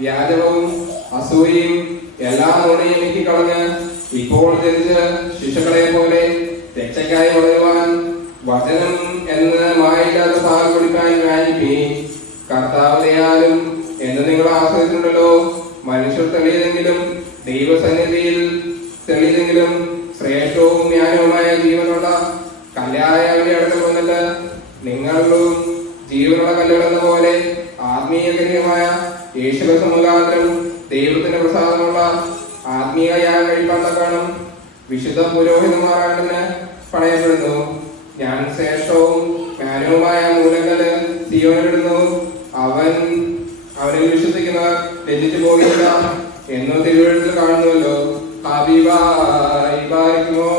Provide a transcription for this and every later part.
വ്യാജവും അസൂയയും എല്ലാ നുണയും നീക്കിക്കളഞ്ഞ് ഇപ്പോൾ ജനിച്ച് ശിശുക്കളെ പോലെ രക്ഷയ്ക്കായി വളരുവാൻ വചനം എന്ന് മായില്ലാത്ത പാൽ കുടിക്കാൻ ജ്ഞാനിപ്പീൻ. കർത്താവിനെയാലും എന്ന് നിങ്ങൾ ആശ്രയിച്ചിട്ടുണ്ടല്ലോ. മനുഷ്യർ തെളിയതെങ്കിലും ദൈവസന്നിധിയിൽ തെളിയതെങ്കിലും ശ്രേഷ്ഠവും ജ്ഞാനവുമായ ജീവനുള്ള കല്ലായ അവന്റെ അടുത്ത് വന്നിട്ട് നിങ്ങളും ജീവനുള്ള കല്ലുകളെന്ന പോലെ ആത്മീയ കന്യമായ യേശുക്രിസ്തു മുഖാന്തരം ദൈവത്തിന്റെ പ്രസാദമുള്ള ആത്മീയ യാഗം കഴിപ്പാൻ കാണും വിശുദ്ധ പുരോഹിതന്മാരാണെന്ന് പണയപ്പെടുന്നു. ഞാൻ ശ്രേഷ്ഠവും ജ്ഞാനവുമായ മൂലങ്കല് സിയോനിടുന്നു. അവനിൽ വിശ്വസിക്കുന്നവർ ലജ്ജിച്ചു പോകില്ല എന്ന് തിരുവഴുത്തിൽ കാണുന്നുവല്ലോ. ഹബീബായിരിക്കുമോ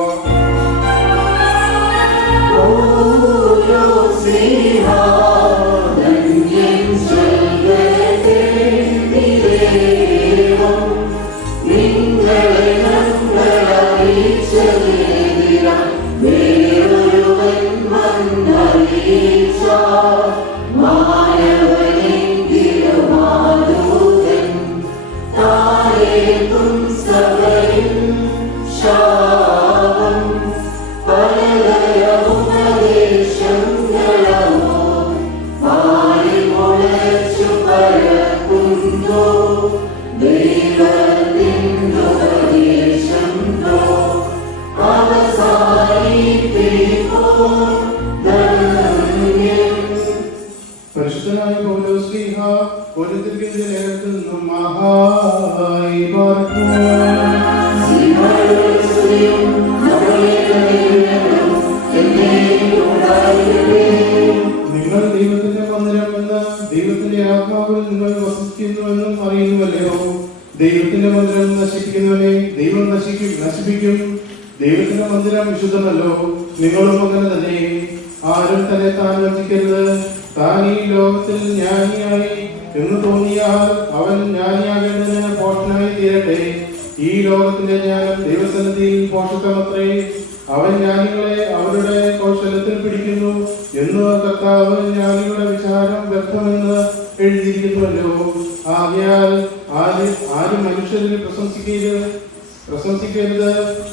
പരിശുദ്ധനായ പൗലോസ്ലീഹ കൊരിന്ത്യർക്കെതിരെ എഴുതുന്നു. നിങ്ങൾ ദൈവത്തിന്റെ മന്ദിരമെന്ന് ദൈവത്തിന്റെ ആത്മാവിൽ നിങ്ങൾ വസിക്കുന്നുവെന്നും അറിയുന്നുവല്ലോ. ദൈവത്തിന്റെ മന്ദിരം നശിപ്പിക്കുന്നവനെ ദൈവം നശിപ്പിക്കും. ദൈവത്തിന്റെ മന്ദിരം വിശുദ്ധമല്ലോ. നിങ്ങളും അങ്ങനെ തന്നെ. ആരും തന്നെ താൻ വഞ്ചിക്കരുത്. താൻ ഈ ലോകത്തിൽ ജ്ഞാനിയായി എന്ന് തോന്നിയാൽ അവൻ ജ്ഞാനിയാകേണ്ടതിന് പോഷനായി തീരട്ടെ. ഈ ലോകത്തിന്റെ ജ്ഞാനം ദൈവസന്നിധിയിൽ പോഷകമത്രേ. അവൻ ജ്ഞാനികളെ അവരുടെ കൗശലത്തിൽ പിടിക്കുന്നു എന്ന് കർത്താവ് ജ്ഞാനികളുടെ വിചാരം വ്യക്തമെന്ന് എഴുതിയിരിക്കുന്നുവല്ലോ. ആകയാൽ ആരും മനുഷ്യരിൽ പ്രശംസിക്കരുത്.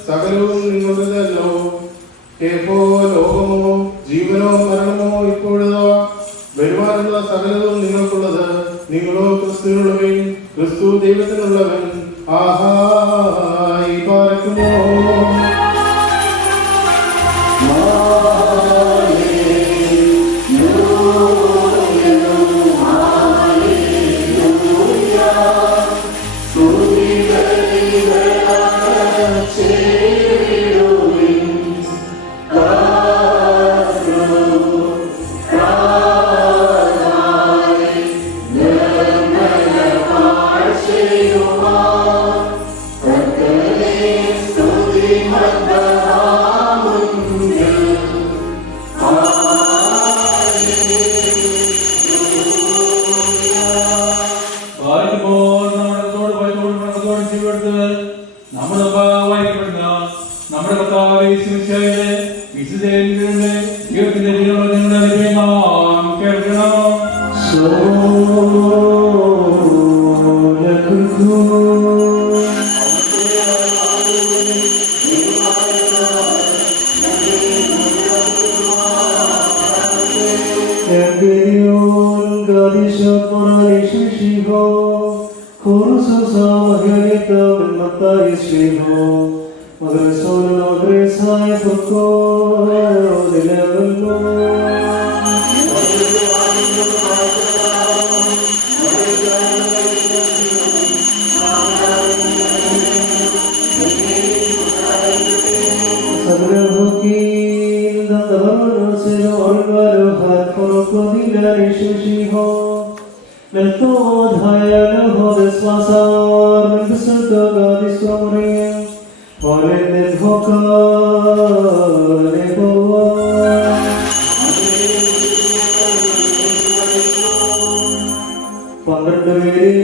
സകലവും നിങ്ങളുടേതല്ലോ. കേൾപ്പോ ലോകമോ ജീവനോ മരണമോ ഇപ്പോഴോ വരുവാനുള്ള സകലവും നിങ്ങൾക്കുള്ളത്. നിങ്ങളോ ക്രിസ്തുവിനുള്ളവൻ, ക്രിസ്തു ദൈവത്തിനുള്ളവൻ. ആഹായി പാർക്കുമോ.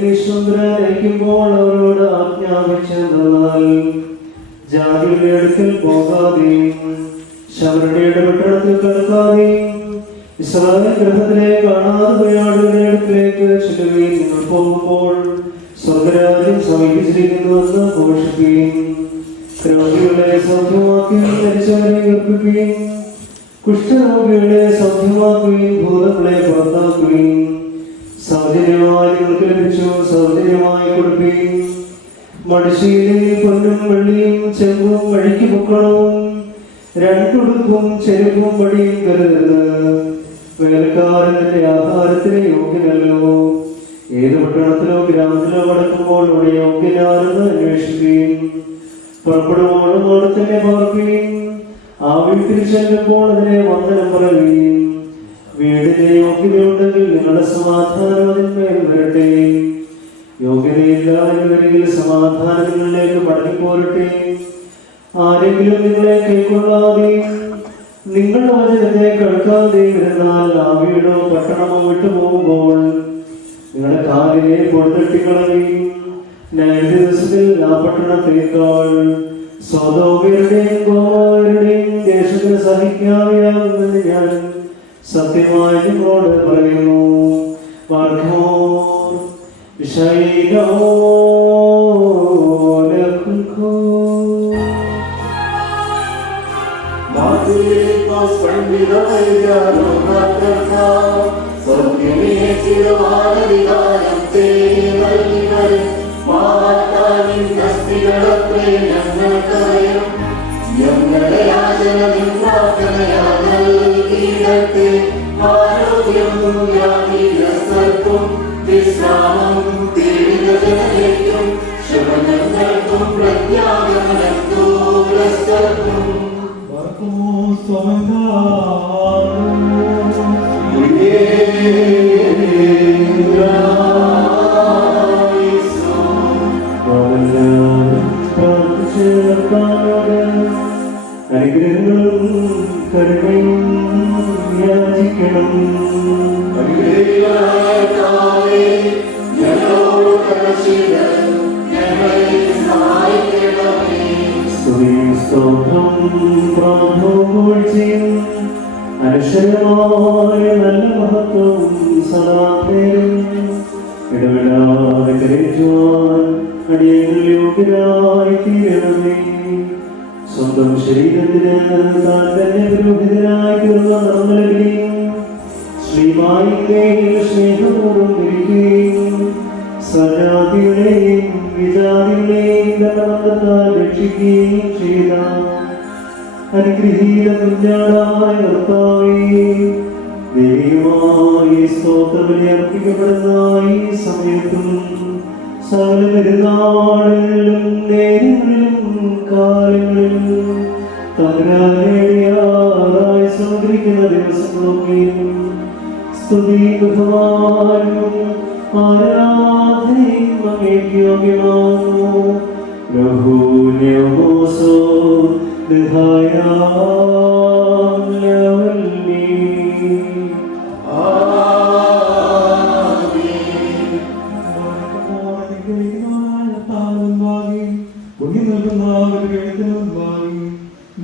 വിശ്വംഭരയ്ക്കുമ്പോൾ അവരോട് ആജ്ഞാപിച്ചെന്നാൽ ജാതിയുടെ അടുക്കൽ പോകാതെയും ശവരുടെ പട്ടണത്തിൽ കിടക്കാതെയും ഇസ്രായേൽ ഗൃഹത്തിലെ കാണാതെ പോയാടുകളുടെ അടുക്കിലേക്ക് ചെല്ലുകയും നിങ്ങൾ പോകുമ്പോൾ സ്വർഗരാജ്യം സമീപിച്ചിരിക്കുന്നുവെന്ന് ഘോഷിക്കുകയും രോഗികളെ സൗഖ്യമാക്കുകയും മരിച്ചവരെ ഉയർപ്പിക്കുകയും കുഷ്ഠരോഗികളെ സൗഖ്യമാക്കുകയും ഭൂതങ്ങളെ പുറത്താക്കുകയും സൗജന്യമായി നിങ്ങൾക്ക് ലഭിച്ചു സൗജന്യമായി കൊടുക്കുകയും മടിശീലയിൽ പൊന്നും വെള്ളിയും ചെമ്പും വഴിക്ക് പൊക്കണവും രണ്ടുടുപ്പും ചെരുപ്പും വടിയും കരുതരുത് വേലക്കാരന്റെ ആഹാരത്തിന് യോഗ്യനല്ലോ ഏത് പട്ടണത്തിലോ ഗ്രാമത്തിലോ കടക്കുമ്പോൾ അവിടെ യോഗ്യനാണെന്ന് അന്വേഷിക്കുകയും പുറപ്പെടുമ്പോഴും അവിടെ തന്നെ പാർക്കുകയും ആ വീട്ടിൽ ചെല്ലുമ്പോൾ അതിനെ വന്ദനം പറയുകയും വീടിന് യോഗ്യതയുണ്ടെങ്കിൽ നിങ്ങളുടെ സമാധാനം അതിന്മേൽ വരട്ടെ യോഗ്യതയില്ല എന്നവരിൽ സമാധാനങ്ങളിലേക്ക് മടങ്ങിപ്പോരട്ടെ ആരെങ്കിലും നിങ്ങളെ കൈക്കൊള്ളാതെയും നിങ്ങളുടെ വചനത്തെ കേൾക്കാതെയും ഇരുന്നാൽ ആ വീടോ പട്ടണമോ വിട്ടുപോകുമ്പോൾ നിങ്ങളുടെ കാലിനെ പൊടുത്തട്ടിക്കളയുകയും ദിവസത്തിൽ ആ പട്ടണത്തേക്കാൾ സ്വതോകരുടെയും ഗോമാരുടെയും ദേശത്തിന് സഹിക്കാതെയാകുമെന്ന് ഞാൻ സത്യമായി നിങ്ങളോട് പറയുന്നു. ഞങ്ങളുടെ യാചന നിൻപ്രാർത്ഥനയാകീടത്തെ ആരോഗ്യം വ്യാധിഗ്രസ്തർക്കും വിശ്രാമം പീഡിതജനതയ്ക്കും ശുഭജനങ്ങൾക്കും പ്രത്യാഗമനത്തു ഗ്രസ്തർക്കും അനുഗ്രഹങ്ങളും കരുണയും യാചിക്കണം. സ്തുതിയും സ്തോത്രം പ്രാർത്ഥനയും അനശ്വരമായ നല്ല മഹത്വവും സദാപേരും ഇടവിടാതെ കരയുവാൻ അടിയങ്ങൾ യോഗ്യരായി തീരണമേ. സ്വന്തം ശരീരത്തിന് താൻ തന്നെ പുരോഹിതനായി തീർന്ന നമ്മളെയും ശ്രീമായിയെ സ്നേഹപൂർവ്വം ഇരിക്കുകയും സ്വജാതികളെയും വിജാതികളെയും ദണ്ഡത്താൽ രക്ഷിക്കുകയും ചെയ്ത അനുഗ്രഹീത കുഞ്ഞാടായ കർത്താവേ, ദൈവമായി സ്തോത്രബലി അർപ്പിക്കപ്പെടുന്ന ഈ സമയത്തും സകല പെരുന്നാളുകളിലും നേരങ്ങളിലും കാലങ്ങളിലും തകരാറിയായി സംഗ്രഹിക്കുന്ന ദിവസങ്ങളൊക്കെയും സ്തുതി ബഹുമാനവും ആരാധനയും അങ്ങേക്ക് യോഗ്യമാകുന്നു. ബഹുന്യമോസോ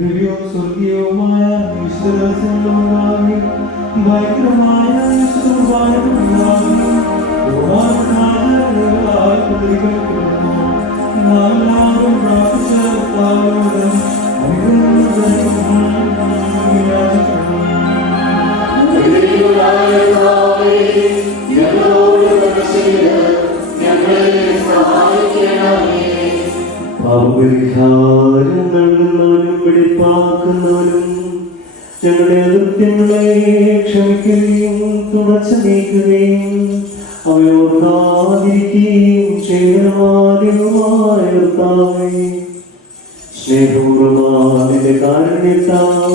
ദിവ്യവും സ്വർഗീയവുമായ ഈശ്വരസ്യങ്ങളുണ്ടാകി ഭയങ്കരമായ ഈശ്വരവായുണ്ടാകി പ്രതികരിക്കുന്നു. നാമെല്ലാവരും പ്രാർത്ഥിച്ച കർത്താവിനോട് പാപപരിഹാരം നൽകുന്നവനും വെടിപ്പാക്കുന്നവനും ഞങ്ങളുടെ കൃത്യങ്ങളെ ക്ഷമിക്കുകയും തുടച്ചു നീക്കുകയും അവയോർക്കാതിരിക്കുകയും ചെയ്യുന്നമാദ്യവുമായ കർത്താവേ, സ്നേഹപൂർവ്വമാതിന്റെ കാരുണ്യത്താൽ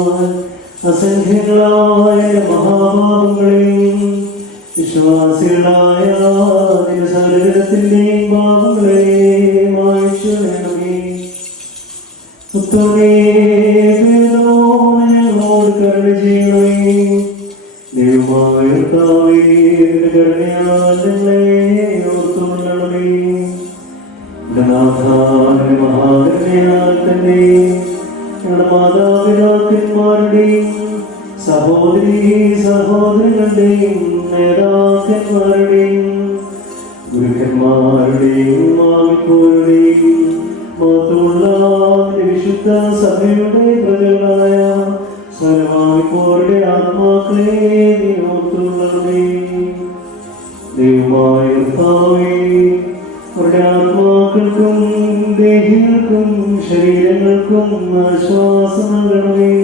അസംഖ്യങ്ങളായ മഹാപാപങ്ങളെയും വിശ്വാസികളായ സകലത്തിന്റെയും പാപങ്ങളെയും മായ്ച്ചു കളയണമേ. ഞങ്ങളോട് കരുണ ചെയ്യണമേ. ദൈവമായ കർത്താവേ, നിന്റെ കരുണയാൽ ഞങ്ങളെ ഓർത്തുകൊള്ളണമേ. മഹാകരുണയാൽ തന്നെ ഞങ്ങളുടെ മാതാപിതാക്കന്മാരുടെയും സഹോദരീ സഹോദരങ്ങളുടെയും നേതാക്കന്മാരുടെയും ഗുരുക്കന്മാരുടെയും മാമിപ്പോരുടെയും മഹത്വമുള്ള വിശുദ്ധ സഭയുടെ പ്രജകളായ സർവമാമിപ്പോരുടെ ആത്മാക്കളെ നീ ഓർത്തുകൊള്ളണമേ. ദൈവമായ കർത്താവേ, അവരുടെ ആത്മാക്കൾക്കും ദേഹികൾക്കും ശരീരങ്ങൾക്കും ആശ്വാസം നൽകണമേ.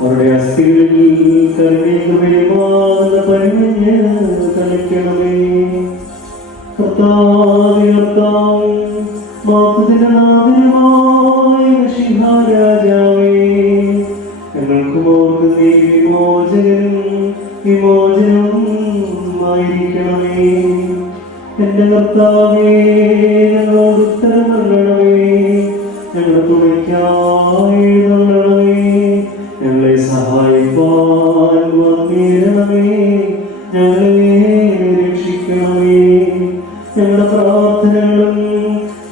അവരുടെ അസ്ഥികളിൽ കരുണയുമാകുന്ന പരിമഞ്ഞ് കളിക്കണമേ. കർത്താവേ, കർത്താവ് മാതൃനാഥനുമായ ശിഹാരാജാവേ, ഞങ്ങൾക്കും ഓർക്ക് നീ വിമോചനവും ആയിരിക്കണമേ. എന്റെ കർത്താവേ, ഞങ്ങളോട് ഉത്തരം നൽകണമേ. ഞങ്ങളുടെ തുണയ്ക്കായി എഴുന്നള്ളണമേ. ഞങ്ങളെ സഹായിപ്പാൻ വന്നേരണമേ. ഞങ്ങളെ രക്ഷിക്കണമേ. ഞങ്ങളുടെ പ്രാർത്ഥനകളും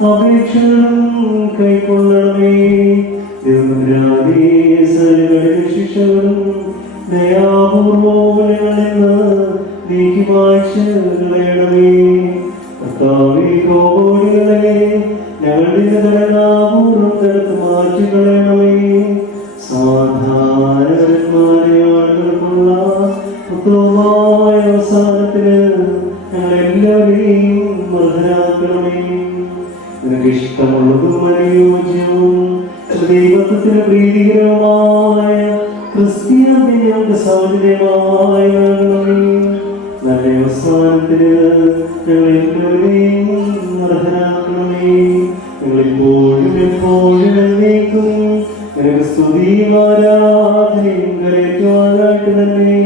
അപേക്ഷകളും കൈക്കൊള്ളണമേ. ശിക്ഷകളും ദയാപൂർവ്വങ്ങളിൽ നീക്കി വായിച്ച് കളയണമേ. കർത്താവേ, കോപങ്ങളെ ഞങ്ങളുടെ കരുണാപൂർവ്വം തടുത്ത് മാറ്റി കളയണമേ. സമാധാനപരന്മാരെ ആളുകൾക്കുള്ള ഉത്തമമായ അവസാനത്തിന് ഞങ്ങളെല്ലാവരെയും മർദ്ദനാക്കണമേ. നിനക്ക് ഇഷ്ടമുള്ളതും അനുയോജ്യവും ദൈവത്തിന് പ്രീതികരമായ ക്രിസ്ത്യാനി ഞങ്ങൾക്ക് സൗജന്യമായി നൽകണമേ. നല്ല അവസാനത്തിന് ഞങ്ങളെല്ലാവരെയും മർദ്ദനാക്കണമേ. ഞങ്ങളിപ്പോഴും എപ്പോഴും എന്നേക്കും നിനക്ക് സ്തുതിയും ആരാധനയും കരേറ്റുവാനായിട്ട് തന്നെ.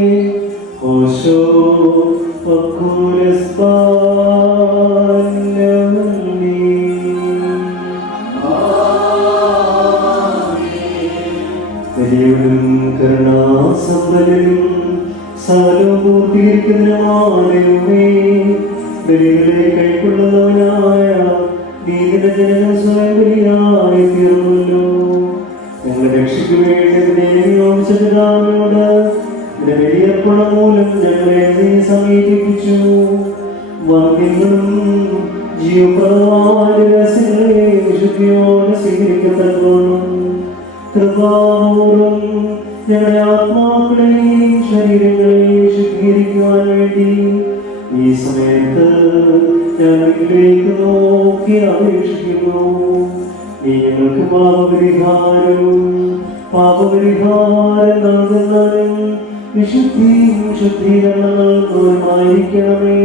ഓശോ വലിയവനും കരുണാസമ്പന്നനും സകലവും പൂർത്തീകരിക്കുന്നതിനുമാണേ. ബലികളെ കൈക്കൊള്ളുന്നവനായ നീതിന്റെ ജനനം സ്വയം ബലിയായി തീർന്നല്ലോ. ഞങ്ങളുടെ രക്ഷയ്ക്ക് വേണ്ടി വംശജനോട് ബലിയർപ്പണം മൂലം ഞങ്ങളെ നീ സമീപിച്ചു. വന്ധ്യങ്ങളും ജീവപ്രദമായ രഹസ്യങ്ങളെ വിശുദ്ധിയോടെ സ്വീകരിക്കത്തക്കോണം കൃപാപൂർവം ഞങ്ങളുടെ ആത്മാക്കളെയും ശരീരങ്ങളെയും ശുദ്ധീകരിക്കുവാൻ വേണ്ടി ഈ സമയത്ത് ഞങ്ങളിലേക്ക് നോക്കി അപേക്ഷിക്കുന്നു. നീ ഞങ്ങൾക്ക് പാപപരിഹാരം നൽകുന്നവരും വിശുദ്ധിയും ശുദ്ധീകരണം നൽകുന്നവരുമായിരിക്കണമേ.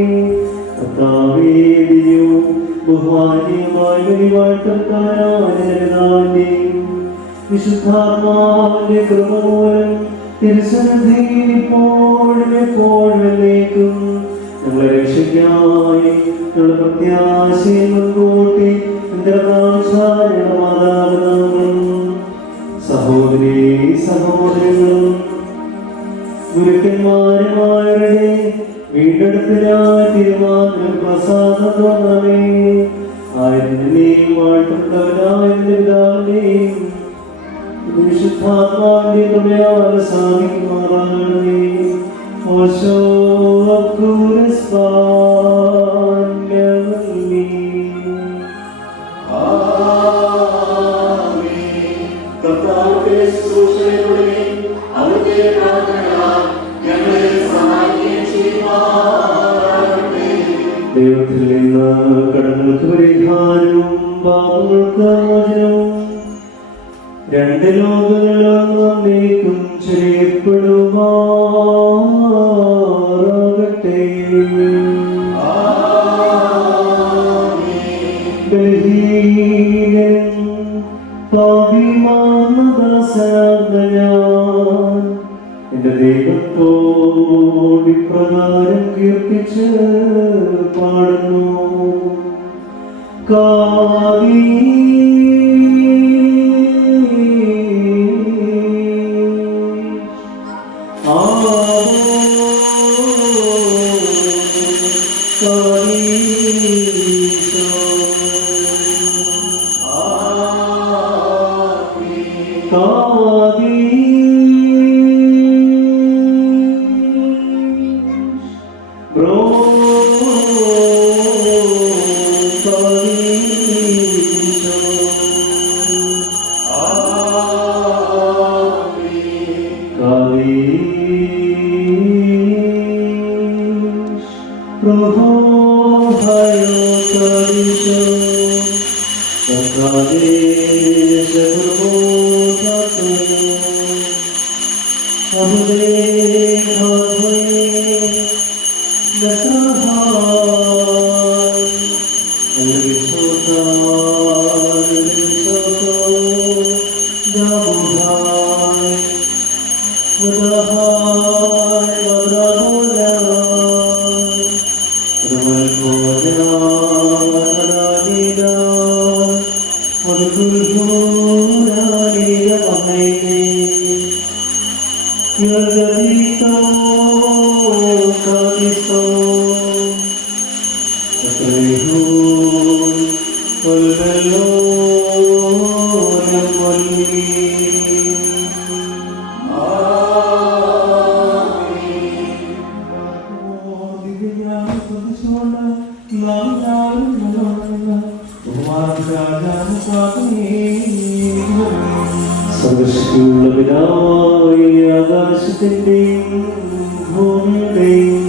കർത്താവേ, ദൈവവും ബഹുമാന്യമായ പരിവാഴ്ത്തക്കാരായ വിശുദ്ധാത്മാവിന്റെ കൃപ മൂലം തിരുസന്നിധിയിൽ ഇപ്പോഴും എപ്പോഴും എന്നേക്കും ഞങ്ങളെ രക്ഷിക്കായി ഞങ്ങളുടെ പ്രത്യാശയിൽ മുൻകൂട്ടി മാതാപിതാക്കളും സഹോദരീ സഹോദരങ്ങളും ഗുരുക്കന്മാരുമാരുടെ വീണ്ടെടുപ്പിനായി തീരുമാനം പ്രസാദം തോന്നണമേ. ആയിരത്തിന്റെയും വാഴ്ത്തപ്പെട്ടവനായ പിതാവിന്റെയും വിശുദ്ധാത്മാവിന്റെ കൃപയാൽ സാധിക്കുമാറാകണമേ. ഓശോ അക്കൂരസ്പാന്യവല്ലി. കർത്താവിന്റെ ശുശ്രൂഷയിലൂടെ അവിടുത്തെ പ്രാർത്ഥനകളാൽ ഞങ്ങളെ സഹായിക്കുകയും ചെയ്യുമാറാകട്ടെ. ദൈവത്തിൽ നിന്ന് കടങ്ങൾക്ക് പരിഹാരവും പാപങ്ങൾക്ക് മോചനവും രണ്ട് ലോകങ്ങളിലും ചെയ്യപ്പെടുമാറാകട്ടെ. ബലഹീനൻ പാപിമാനദാസനാകുന്ന ഞാൻ എന്റെ ദൈവത്തോട് ഇപ്രകാരം കീർത്തിച്ച് പാടുന്നു. ആകാശത്തിന്റെയും ഭൂമിയുടെയും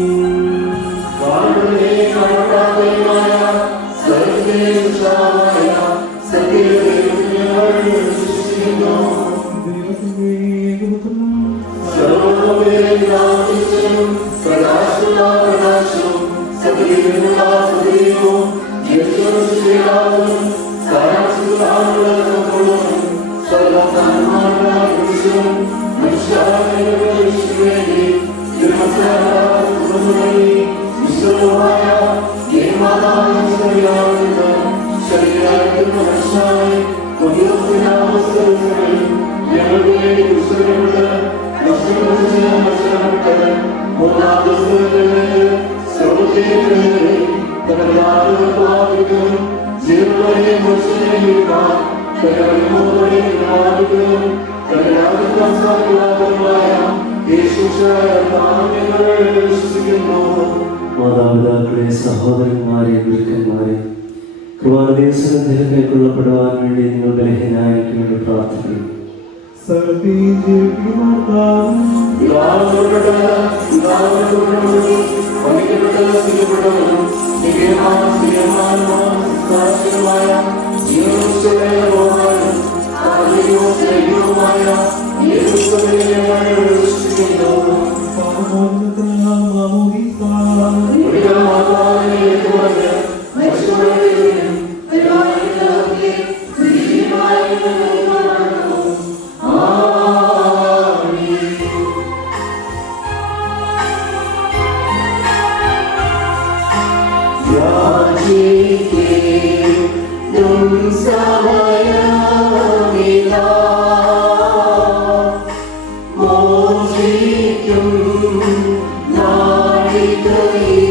മാതാപിതാക്കളെ, സഹോദരന്മാരെ, ഗുരുക്കന്മാരെ, കൃപാദേശത്തിൽ കൈക്കൊള്ളപ്പെടുവാൻ വേണ്ടി നിങ്ങൾ ബലഹീനായിരിക്കും വേണ്ടി പ്രാർത്ഥിക്കുന്നു. Navidad.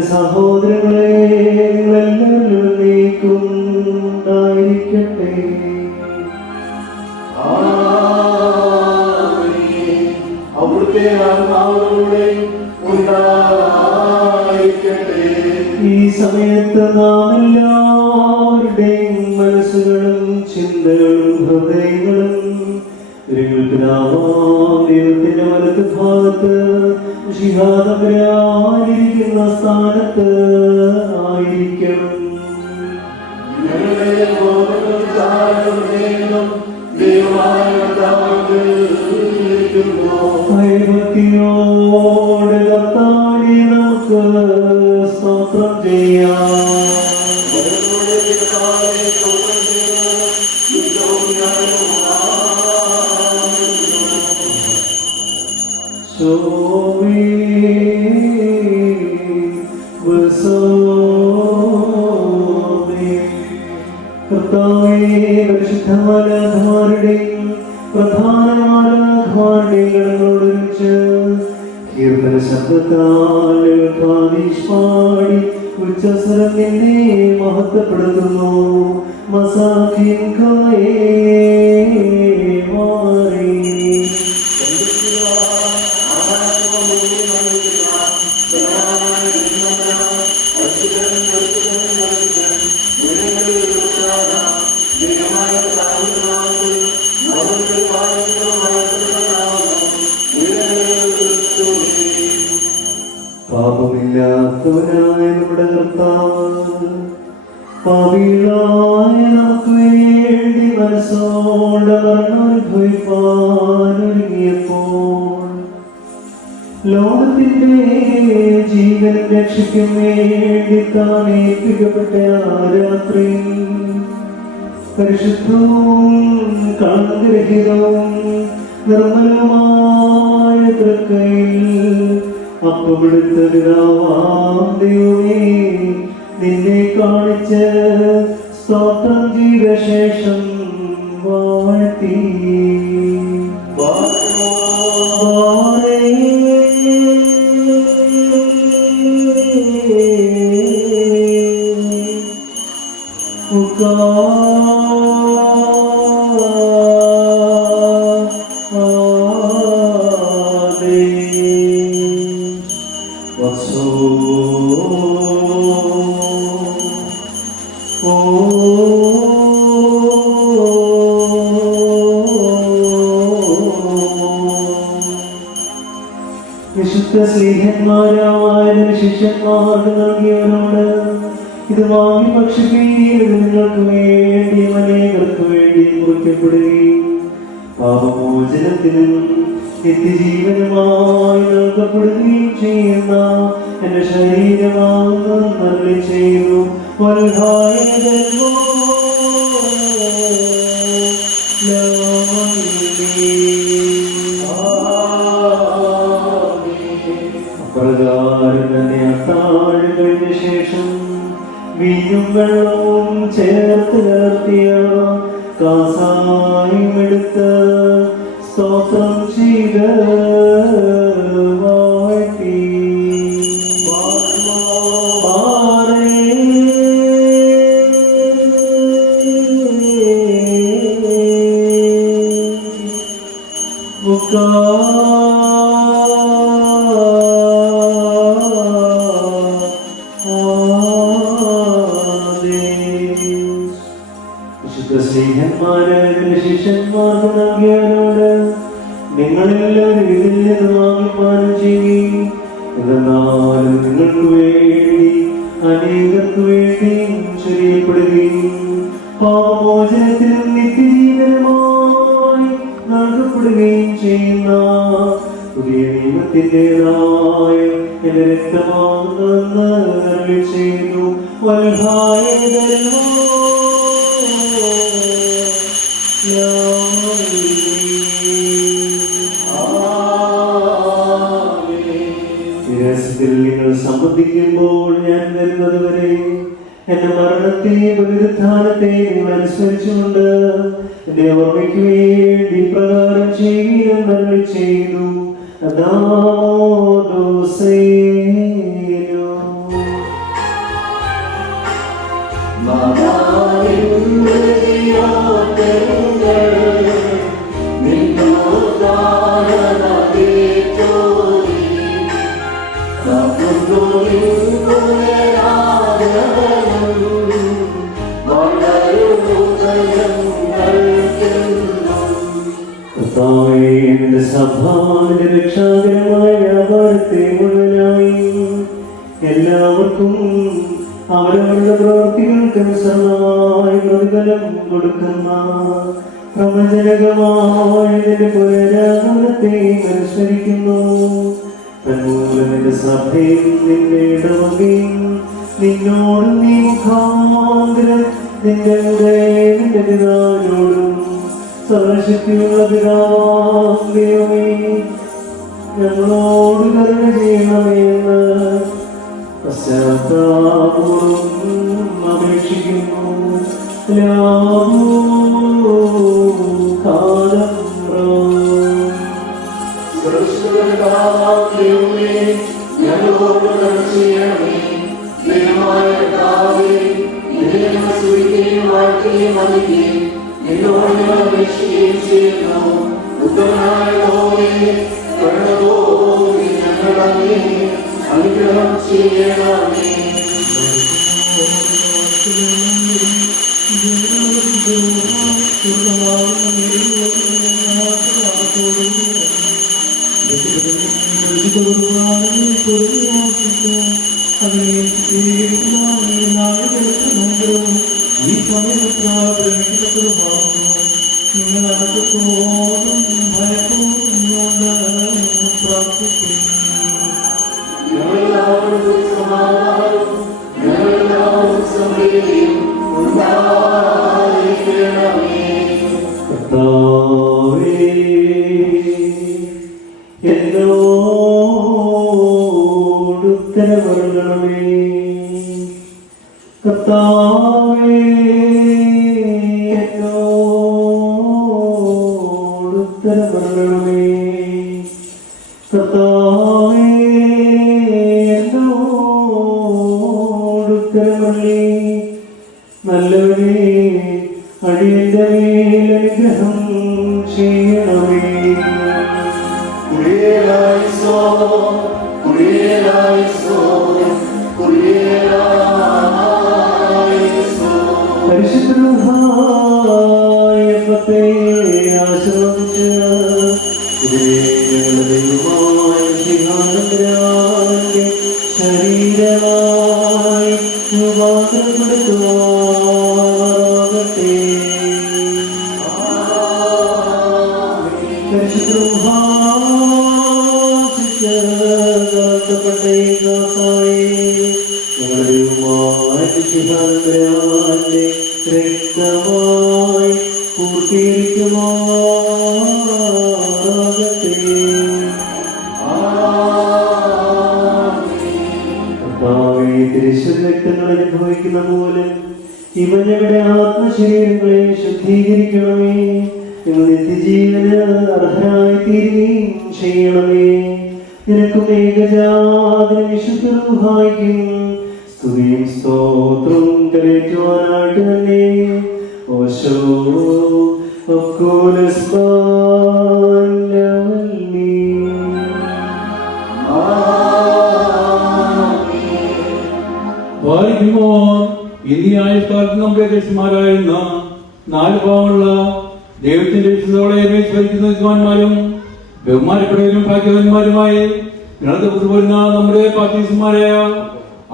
എന്റെ സഹോദരങ്ങളെ നിങ്ങളെല്ലാവരും നീക്കും ഉണ്ടായിരിക്കട്ടെ. അവിടുത്തെ ആത്മാവിലൂടെ ഉണ്ടായിരിക്കട്ടെ. ഈ സമയത്ത് നാം എല്ലാവരുടെയും മനസ്സുകളും ചിന്തകളും ഹൃദയങ്ങളും ദൈവത്തിന്റെ വലത്ത് ഭാഗത്ത് ശിഹാതപരായിരിക്കുന്ന സ്ഥാനത്ത് ആയിരിക്കണം. ഞങ്ങളുടെ ബോധങ്ങളും ചാരങ്ങളും ദൈവമായ കർത്താവിൽ ഭയഭക്തിയോടെ കർത്താവിനെ നമുക്ക് സ്തോത്രം ചെയ്യാം. പരിശുദ്ധമാലാഖമാരുടെയും പ്രധാനമാലാഖമാരുടെയും ഗണങ്ങളോടൊരുമിച്ച് കീർത്തന ശബ്ദത്താൽ പാടി ഉച്ചസ്വരം നിന്നെ മഹത്വപ്പെടുത്തുന്നു. മസാഖിൻ മാറി പാപമില്ലാത്തവനായ നമ്മുടെ കർത്താവ് പാപികളായ നമുക്ക് വേണ്ടി മനസ്സോടെ മരണമനുഭവിപ്പാനൊരുങ്ങിയപ്പോൾ ലോകത്തിന്റെ ജീവൻ രക്ഷിക്കാൻ വേണ്ടി താൻ ഏൽപ്പിക്കപ്പെട്ട ആ രാത്രി പരിശുദ്ധവും കളങ്കരഹിതവും നിർമ്മലമായ തൃക്കൈയിൽ അപ്പമെടുത്ത പിതാവാം ദൈവമേ നിന്നെ കാണിച്ച് സ്തോത്രം ചെയ്ത ശേഷം വാഴ്ത്തി വിശുദ്ധ സ്നേഹന്മാരായ ശിഷ്യന്മാർക്ക് നൽകിയവരോട് ഇത് വാങ്ങി ഭക്ഷിക്കുകയും നിങ്ങൾക്ക് വേണ്ടി അനേകർക്ക് വേണ്ടി മുറിക്കപ്പെടുകയും പാപമോചനത്തിനും നിത്യജീവനുമായി നൽകപ്പെടുകയും ചെയ്യുന്ന എന്റെ ശരീരമാണെന്ന് അരുളി ചെയ്തു. അപ്രകാരം തന്നെ അത്താഴം കഴിഞ്ഞ ശേഷം വീഞ്ഞും വെള്ളവും ചേർത്ത് കലർത്തിയ കാസായും എടുത്ത് സ്തോത്രം ചെയ്ത് വാഴ്ത്തി ശിഷ്യന്മാർക്ക് നൽകിയവരോട് നിങ്ങളെല്ലാവരും ഇതിൽ നിന്ന് വാങ്ങിപ്പാനം ചെയ്യും. എന്നാലും നിങ്ങൾക്ക് വേണ്ടി അനേകർക്ക് വേണ്ടിയും ശരീരപ്പെടുകയും പാപമോചനത്തിനും നിത്യജീവനുമായി നൽകപ്പെടുകയും ചെയ്യുന്ന പുതിയ നിയമത്തിൻ്റെതായ എന്റെ രക്തമാണെന്ന് അരുളി ചെയ്തു. നിങ്ങൾ സംബന്ധിക്കുമ്പോൾ ഞാൻ വരുന്നത് വരെ എന്റെ മരണത്തെയും പുനരുത്ഥാനത്തെയും നിങ്ങൾ അനുസ്മരിച്ചുകൊണ്ട് എന്റെ ഓർമ്മയ്ക്ക് വേണ്ടി പ്രകാരം ചെയ്യുകയും അരുളി ചെയ്തു. അതാ സഭാവിന്റെ രക്ഷാകരമായ വ്യാപാരത്തെ മുഴുവനായി എല്ലാവർക്കും അവരവരുടെ പ്രവൃത്തികൾക്കനുസരണമായി പ്രതിഫലം കൊടുക്കുന്ന പ്രവചനകമായതിന്റെ പുനരാഗമനത്തെ അനുസ്മരിക്കുന്നു. തന്മൂലം നിന്റെ സഭയും നിന്റെ ഇടവകയും നിന്നോട് നീ മുഖാന്തരം നിന്റെ നിന്റെ പിതാവിനോടും സർവശക്തിയുള്ള പിതാവേ ഞങ്ങളോട് കരുണ ചെയ്യണമെന്ന് പശ്ചാത്താപൂർവം അപേക്ഷിക്കുന്നു. അനുഗ്രഹം ചെയ്യണമേ. നല്ലവനെ അടിയന്റെ മേൽ അനുഗ്രഹം ചെയ്യണമേ. പരിശുദ്ധത്തെ ആശ്രമിച്ച് ദൈവമായ ശരീരമായി രൂപാന്തരപ്പെടുത്തുവാകട്ടെ. രക്തമായി പൂർത്തീകരിക്കുമാകട്ടെ. തിരുശരീരങ്ങൾ അനുഭവിക്കുന്ന പോലെ ഇവ ഞങ്ങളുടെ ആത്മശരീരങ്ങളെ ശുദ്ധീകരിക്കണമേ. ഞങ്ങൾ നിത്യജീവന് അർഹരായി തീരുകയും ചെയ്യണമേ. നിനക്കും ഏകജാതിന് വിശുദ്ധ റൂഹായിക്കും സ്തുതിയും സ്തോത്രവും കരേറ്റുവാനായിട്ട് തന്നെ ഓശോ ഇന്ത്യക്കാർക്ക് നമ്മുടെ ദേശന്മാരായിരുന്ന 4 ഭാവമുള്ള ദൈവത്തിന്റെ വിശുദ്ധോടെ ഭരിക്കുന്ന വിദ്വാൻമാരും ബഹുമാനപ്പെട്ടവരും ഭാഗ്യവാന്മാരുമായി പോരുന്ന നമ്മുടെ പാർട്ടീസുമാരായ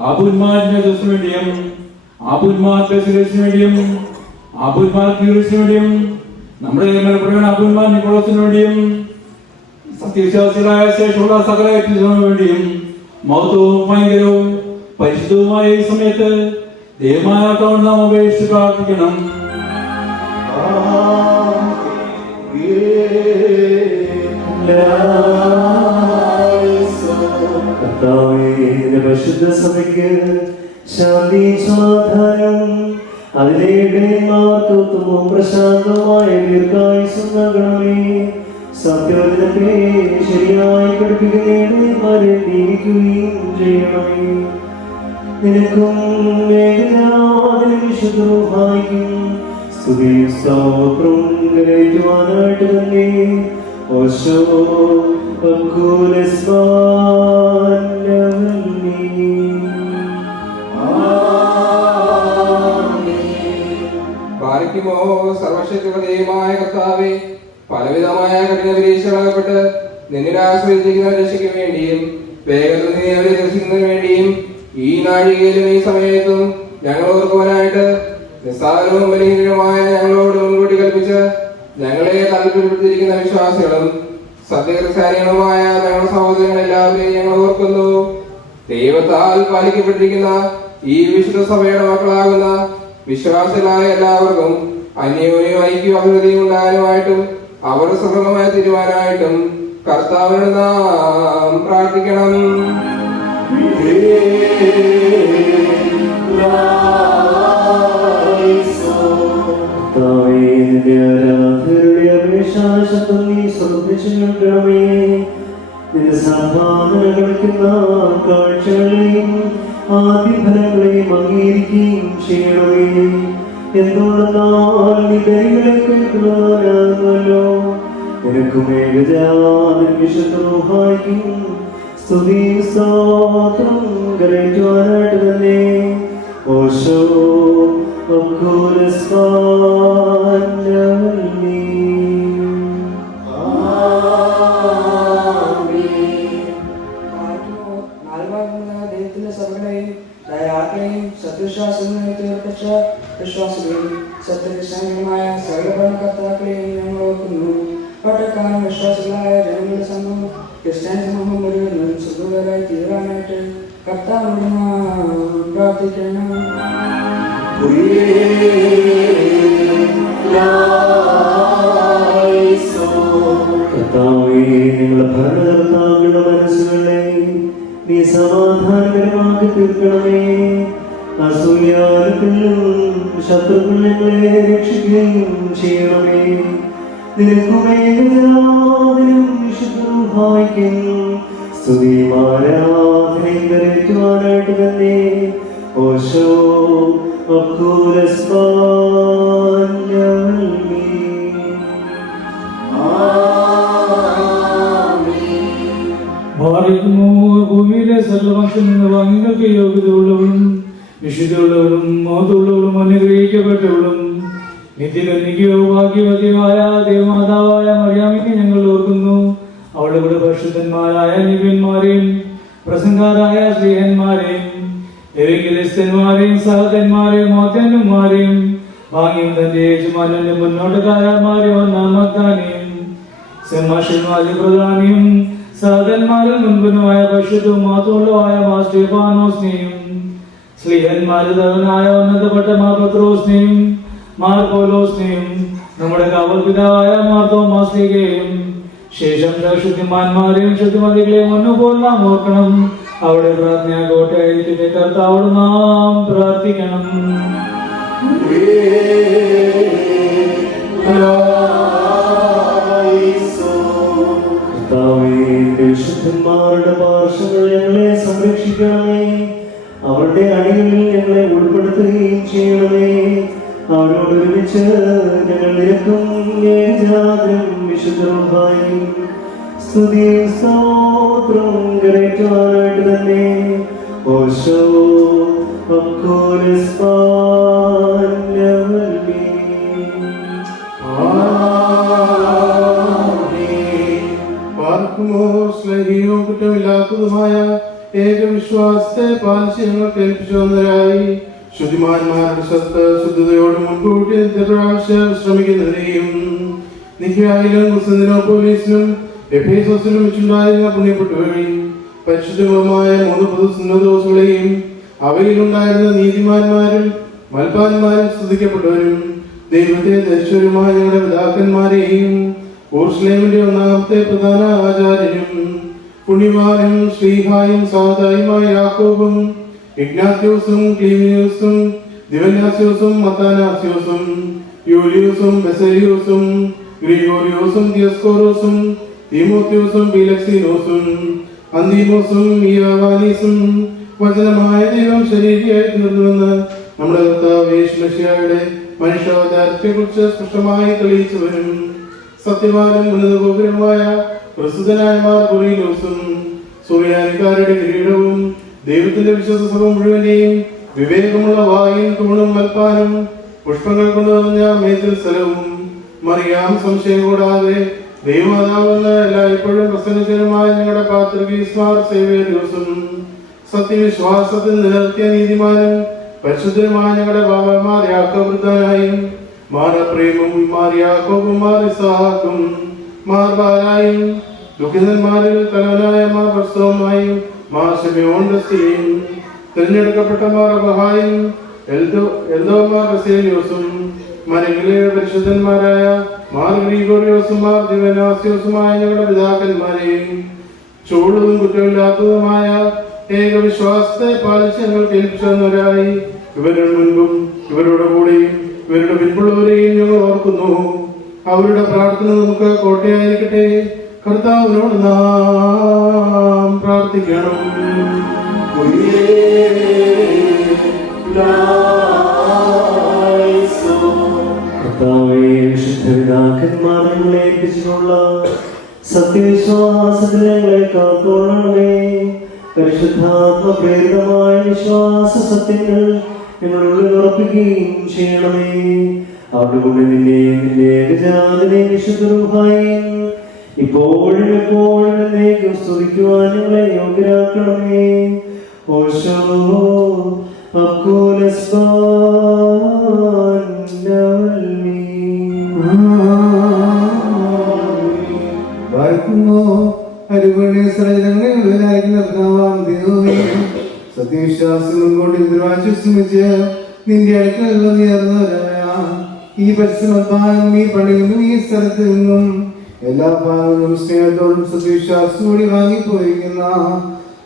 ആബുന്മാരുടെ ദിവസത്തിന് വേണ്ടിയും വേണ്ടിയും വേണ്ടിയും നമ്മുടെ ആബുന്മാർ നിക്കോളസിന് വേണ്ടിയും സത്യവിശ്വാസികളായ ശേഷമുള്ള സകല വേണ്ടിയും മഹത്വവും ഭയങ്കരവും പരിശുദ്ധവുമായ ഈ സമയത്ത് ദൈവമായ നാം അപേക്ഷിച്ച് പ്രാർത്ഥിക്കണം. പരിശുദ്ധ സഭയ്ക്ക് ശാന്തി സമാധാനം അതിലെ ഇടയന്മാർക്കൊത്തുമോ പ്രശാന്തമായ ദീർഘായുസ്സും നൽകണമേ. സത്യവചനത്തെ ശരിയായി പഠിപ്പിക്കുന്നവരെ നിയമിക്കുകയും ചെയ്യണമേ. നിനക്കും വിശുദ്ധ റൂഹായിക്കും സ്തുതിയും സ്തോത്രവും കരേറ്റുവാനായിട്ട് തന്നെ ഓശോ സർവശക്തിയുള്ള ദൈവമായ കർത്താവേ, പലവിധമായ കഠിന പരീക്ഷകളകപ്പെട്ട് പരിഹസിക്കുന്നതിന് വേണ്ടിയും ഈ നാഴികയിലും ഈ സമയത്തും ഞങ്ങൾ ഓർക്കുവാനായിട്ട് നിസ്സാരവും ബലഹീനവുമായ ഞങ്ങളോട് മുൻകൂട്ടി കൽപ്പിച്ച് ഞങ്ങളെ താല്പര്യപ്പെടുത്തിയിരിക്കുന്ന വിശ്വാസികളും സത്യക്രിസ്ത്യാനികളുമായ ഞങ്ങളുടെ സഹോദരങ്ങളെല്ലാവരെയും ഞങ്ങൾ ഓർക്കുന്നു. ദൈവത്താൽ പാലിക്കപ്പെട്ടിരിക്കുന്ന ഈ വിശുദ്ധ സഭയുടെ മക്കളാകുന്ന വിശ്വാസികളായ എല്ലാവർക്കും അന്യോന്യം ഐക്യവും അഭിവൃദ്ധിയും ഉണ്ടാകാനുമായിട്ടും അവർ സുഖമായി തീരുവാനായിട്ടും കർത്താവിനോട് നാം പ്രാർത്ഥിക്കണം. കാഴ്ചകളെയും ആദ്യഫലങ്ങളെയും അംഗീകരിക്കുകയും ചെയ്യണമേ. എന്തുകൊണ്ടെന്നാൽ നീ ദൈവങ്ങളെ കേൾക്കുന്നവനാകുമല്ലോ. നിനക്കും ഏകജാതൻ വിശുദ്ധ റൂഹായ്ക്കും സ്തുതിയും സ്തോത്രം കരേറ്റുവാനായിട്ട് തന്നെ. ഓശോ ദൈവത്തിന്റെ സഭകളെയും ദയാക്കളെയും സത്യവിശ്വാസങ്ങളെ തീർപ്പിച്ച വിശ്വാസികളെയും സത്യവിശ്വാസികളുമായ സകല ഭരണകർത്താക്കളെയും ഞങ്ങൾ ഓർക്കുന്നു. പട്ടക്കാലം വിശ്വാസികളായ ജനങ്ങളുടെ സമൂഹം ക്രിസ്ത്യൻ സമൂഹം മുഴുവനും സുഖകരമായി തീരാനായിട്ട് കർത്താവിനോട് നാം പ്രാർത്ഥിക്കണം. കർത്താവേ, ഞങ്ങളുടെ ഭരണകർത്താക്കളുടെ മനസ്സുകളെ നീ സമാധാനപരമാക്കി തീർക്കണമേ. അസൂയാലുക്കളിലും ശത്രുക്കൾ ഞങ്ങളെ രക്ഷിക്കുകയും ചെയ്യണമേ. നിനക്കും ഏകജാതനും വിശുദ്ധ റൂഹായ്ക്കും സ്തുതിയും ആരാധനയും കരേറ്റുവാനായിട്ട് തന്നെ. ഓശോ ഭൂമിയിലെ സർവമത്തിൽ നിന്ന് വാങ്ങികൾക്ക് യോഗ്യതയുള്ളവരും വിശുദ്ധമുള്ളവരും മോതുള്ളവരും അനുഗ്രഹിക്കപ്പെട്ടവളും നിത്യകന്യകയോ ഭാഗ്യവതിയായ ദേവമാതാവായ മറിയാമിനെ ഞങ്ങൾ ഓർക്കുന്നു. അവളുടെ കൂടെ പരിശുദ്ധന്മാരായ നിവ്യന്മാരെയും പ്രസംഗാരായ സ്ത്രീഹന്മാരെയും എവെങ്കിലിസ്തന്മാരെയും സഹോദരന്മാരെയും മോത്തന്മാരെയും ഭാഗ്യം തന്റെ യജമാനന്റെ മുന്നോട്ടുകാരന്മാരെയും ഒന്നാമത്താനെയും സെമാഷന്മാരും പ്രധാനിയും സഹോദരന്മാരിൽ മുൻപിനുമായ പരിശുദ്ധവും മാത്രമുള്ളതായ മാർ സ്റ്റെഫാനോസിനെയും സ്ലീഹന്മാരിൽ തലവനായ ഉന്നതപ്പെട്ട മാർ പത്രോസിനെയും മാർ പൗലോസിനെയും നമ്മുടെ കാവൽ പിതാവായ മാർ തോമാസ്ലീഗയെയും ശേഷം ശുദ്ധിമാന്മാരെയും ശുദ്ധിമതികളെയും ഒന്നുപോൽ നാം ഓർക്കണം. അവിടെ പ്രാർത്ഥന കോട്ടയായിരിക്കുന്ന കർത്താവോട് നാം പ്രാർത്ഥിക്കണം. വിശുദ്ധന്മാരുടെ പാർശ്വങ്ങൾ ഞങ്ങളെ സംരക്ഷിക്കണമേ. അവരുടെ അണികളിൽ ഞങ്ങളെ ഉൾപ്പെടുത്തുകയും ചെയ്യണമേ. അവരോട് ഒരുമിച്ച് ഞങ്ങൾ നിരക്കും ഏകജാതനും വിശുദ്ധ റൂഹായും സ്തുതിയും സ്തോത്രം കരേറ്റുവാനായിട്ട് തന്നെ. ഓശോ സ്നേഹിയും കുറ്റമില്ലാത്തതുമായ ഏകവിശ്വാസത്തെ പാലിച്ച് ഞങ്ങൾ കേൾപ്പിച്ചു വന്നവരായി ശുദ്ധിമാന്മാരുടെ ശുദ്ധതയോട് മുൻകൂട്ടി നിത്യപ്രാവശ്യം ശ്രമിക്കുന്നതിനെയും നിഖ്യായിലും കുസ്തന്തീനോപ്പോലിസിലും എഫേസോസിലും വെച്ചുണ്ടായിരുന്ന പുണ്യപ്പെട്ടവരെയും പരിശുദ്ധമായ 3 പൊതുസുന്നതോസുകളെയും അവയിലുണ്ടായിരുന്ന നീതിമാന്മാരും മൽപ്പാന്മാരും സ്തുതിക്കപ്പെട്ടവരും ദൈവത്തെ ദർശകരുമായ ഞങ്ങളുടെ പിതാക്കന്മാരെയും യെരൂശലേമിന്റെ ഒന്നാമത്തെ പ്രധാന ആചാര്യനും പുണ്യവാനും ശ്രീഹായും സാദായുമായ യാക്കോബും ഇഗ്നാത്യോസും ക്ലീമിയോസും ദിവന്യാസ്യോസും മത്താനാസ്യോസും യൂലിയോസും ബെസേലിയോസും ഗ്രിഗോറിയോസും ദിയസ്കോറോസും തീമോത്യോസും പീലക്സീനോസും അന്തീമോസും ഇയാവാനീസും വചനമായ ദൈവം ശരീരിയായി തീർന്നുവെന്ന് നമ്മുടെ കർത്താവ് യേശുമിശിഹായുടെ മനുഷ്യാവതാരത്തെക്കുറിച്ച് സ്പഷ്ടമായി തെളിയിച്ചവനും സത്യവാനും ഉന്നതഗോപുരമായ പ്രസിദ്ധനായ മാർ കൊറീലോസും സൂര്യാനിക്കാരുടെ കിരീടവും ദൈവത്തിന്റെ വിശ്വാസസഭ മുഴുവനെയും വിവേകമുള്ള വായും തൂണും മൽപ്പാനും പുഷ്പങ്ങൾ കൊണ്ട് നിറഞ്ഞ മേത്തിൽ സ്ഥലവും മറിയാം സംശയം കൂടാതെ ദൈവമാതാവെന്ന് എല്ലായ്പ്പോഴും പ്രസന്നജനമായ ഞങ്ങളുടെ പാത്രികീസ്മാർ സേവേരിയോസും സത്യവിശ്വാസത്തിൽ നിലനിർത്തിയ നീതിമാനും പരിശുദ്ധരുമായ ഞങ്ങളുടെ ബാബമാർ യാക്കോബൃദ്ധനായും മാർ എഫ്രൈമും മാർ യാക്കോബും മാർ ഇസ്ഹാക്കും മാർ ബാലായും ദുഃഖിതന്മാരിൽ തലവനായ മാർ ബർസോമായും മാർ ശിമയോൻ ദസ്തിയും തിരഞ്ഞെടുക്കപ്പെട്ട മാർ അബഹായും എൽദോമാർ ബസേലിയോസും മരങ്ങളിലെ പരിശുദ്ധന്മാരായ മാർ ഗ്രിഗോറിയോസും മാർ ദിവനാസിയോസുമായ ഞങ്ങളുടെ പിതാക്കന്മാരെയും ചൂടും കുറ്റമില്ലാത്തതുമായ ഏകവിശ്വാസത്തെ പാലിച്ച് ഞങ്ങൾ കേൾപ്പിച്ചവരായി ഇവരുടെ മുൻപും ഇവരുടെ കൂടെയും ഇവരുടെ പിൻപുള്ളവരെയും ഞങ്ങൾ ഓർക്കുന്നു. അവരുടെ പ്രാർത്ഥന നമുക്ക് കോട്ടയായിരിക്കട്ടെ. കർത്താവിനോട് നാം പ്രാർത്ഥിക്കണം. വിശുദ്ധപിതാക്കന്മാരെ ഏൽപ്പിച്ചിട്ടുള്ള സത്യവിശ്വാസത്തിൽ ഞങ്ങളെ കാത്തോളണമേ. പരിശുദ്ധാത്മപ്രേരിതമായ വിശ്വാസ സത്യങ്ങൾ ഞങ്ങളുള്ളിൽ ഉറപ്പിക്കുകയും ചെയ്യണമേ. അവിടെ കൊണ്ട് നിന്നെയും നിന്റെ ഏകജാതനെയും വിശുദ്ധ റൂഹായെയും ഇപ്പോഴും എപ്പോഴും എന്നേക്കും സ്തുതിക്കുവാൻ ഞങ്ങളെ യോഗ്യരാക്കണമേ. ഓശോ സത്യവിശ്വാസം കൊണ്ട് ശ്രമിച്ച് നിന്റെ അടുക്കലുള്ള നേർന്നവരായ ഈ പരിശ്രമത്താലും ഈ പണിയിലും ഈ സ്ഥലത്ത് നിന്നും എല്ലാ ഭാഗങ്ങളും സ്നേഹത്തോടും സത്യവിശ്വാസത്തോടെ വാങ്ങിപ്പോയിരിക്കുന്ന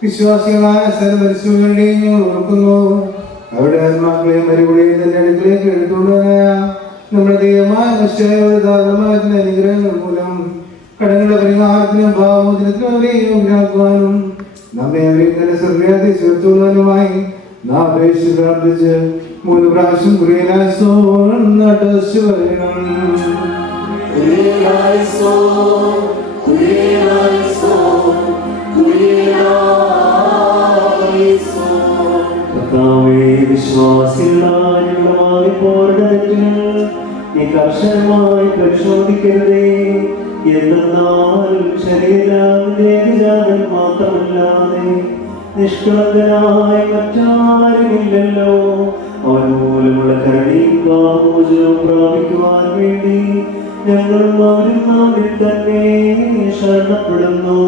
വിശ്വാസികളായ സർവരിശുകളുടെയും ഞങ്ങൾ ഓർക്കുന്നു. അവരുടെ ആത്മാക്കളെയും മരുപടിയും തന്റെ അടുക്കളേക്ക് എടുത്തുകൊണ്ടുവരായ നമ്മുടെ ദൈവമായ ധാരണമായ അനുഗ്രഹങ്ങൾ മൂലം കടങ്ങളുടെ പരിഹാരത്തിനും ഭാവമോചനത്തിനും അവരെയും ഉണ്ടാക്കുവാനും നമ്മെ അവരെയും തന്നെ സ്വർഗ്ഗരാജ്യത്തിൽ ചേർത്തുകൊള്ളുവാനുമായി നാം അപേക്ഷിച്ച് പ്രാർത്ഥിച്ച് 3 പ്രാവശ്യം കുറിയലായിസോൻ നടച്ചു വരണം. വിശ്വാസികളായി നീ കർശനമായി പരിശോധിക്കരുതേ. എന്തെന്നാലും ശരീരം മാത്രമല്ലാതെ നിഷ്കളങ്കനായ മറ്റാരുമില്ലല്ലോ. അവൻ മൂലമുള്ള കരുണയും പാപമോചനവും പ്രാപിക്കുവാൻ വേണ്ടി ഞങ്ങളും അവരും നാമിൽ തന്നെ ശരണപ്പെടുന്നു.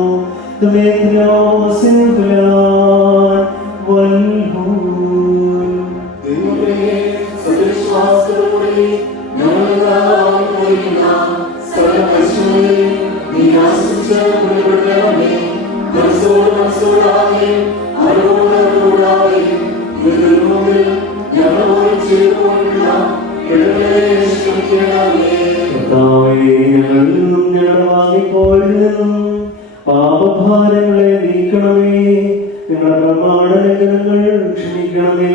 പാപഭാരങ്ങളെ നീക്കണമേ. ഞങ്ങളുടെ പ്രമാണലംഘനങ്ങൾ ക്ഷമിക്കണമേ.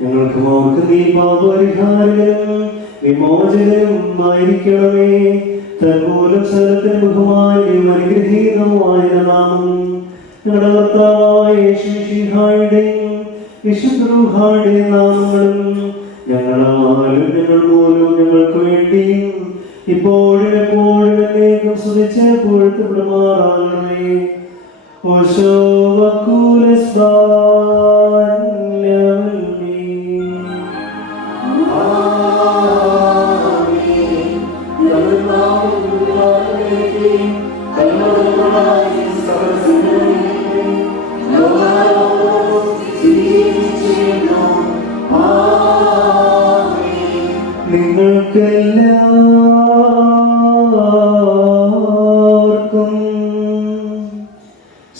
ഞങ്ങൾക്ക് മോർക്ക് നീ പാപപരിഹാരകനും വിമോചകനും ആയിരിക്കണമേ. തന്മൂലം സ്ഥലത്തിന് ബഹുമാന്യം അനുഗ്രഹീതമായ നാമം ഞങ്ങളുടെ കർത്താവായ യേശുമിശിഹായുടെയും വിശുദ്ധ റൂഹായുടെയും നാമങ്ങളും ഞങ്ങളാലും ഞങ്ങൾ മൂലവും ഞങ്ങൾക്ക് വേണ്ടിയും ഇപ്പോഴും എപ്പോഴും എന്നേക്കും സ്തുതിച്ച് പുകഴ്ത്തപ്പെടുമാറാകണമേ. ഓശോ നിങ്ങൾക്കെല്ലാവർക്കും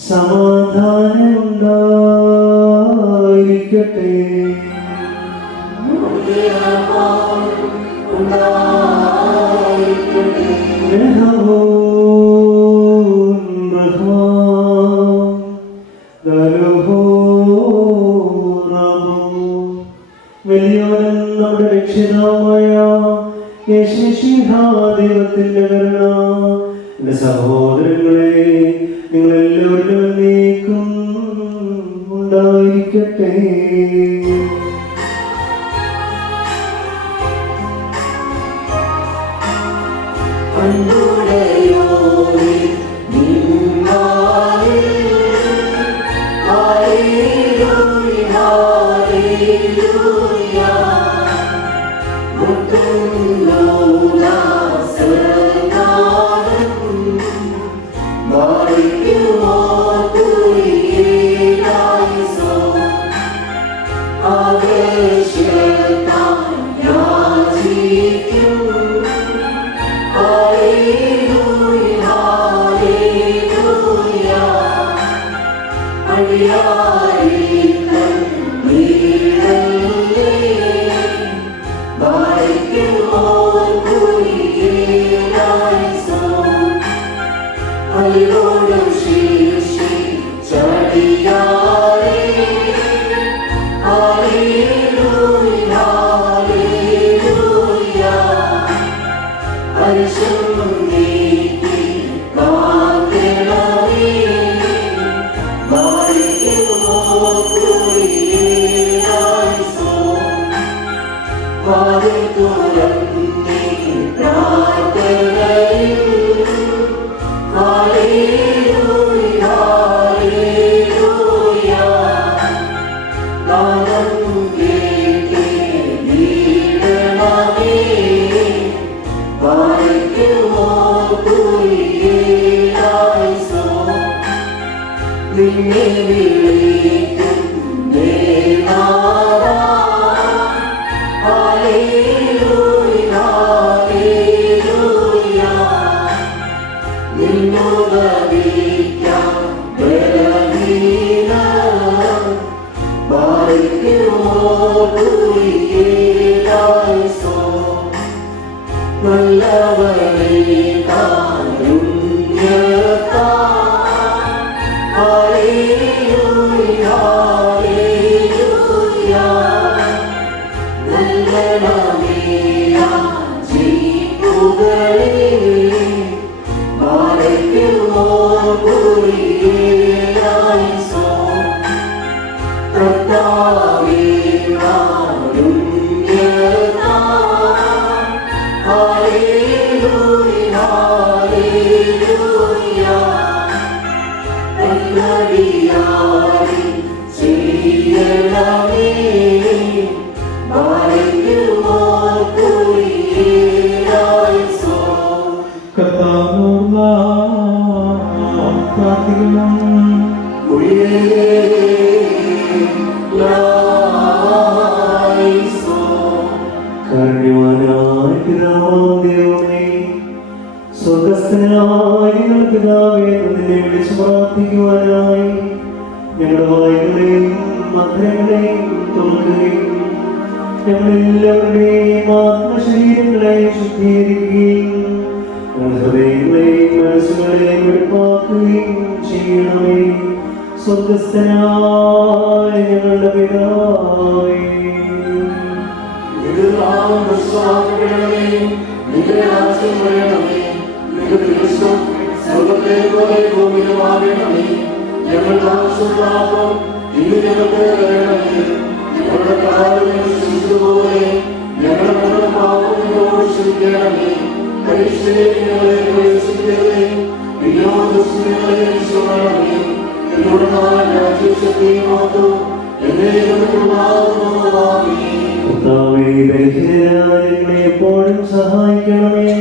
സമാധാനം ഉണ്ടായിരിക്കട്ടെ. വലിയവനും നമ്മുടെ രക്ഷിതാവായ ദൈവത്തിന്റെ കരുണ എന്റെ സഹോദരങ്ങളെ നിങ്ങളെല്ലാവരും നീക്കും ഉണ്ടായിരിക്കട്ടെ. I എപ്പോഴും സഹായിക്കണമേ,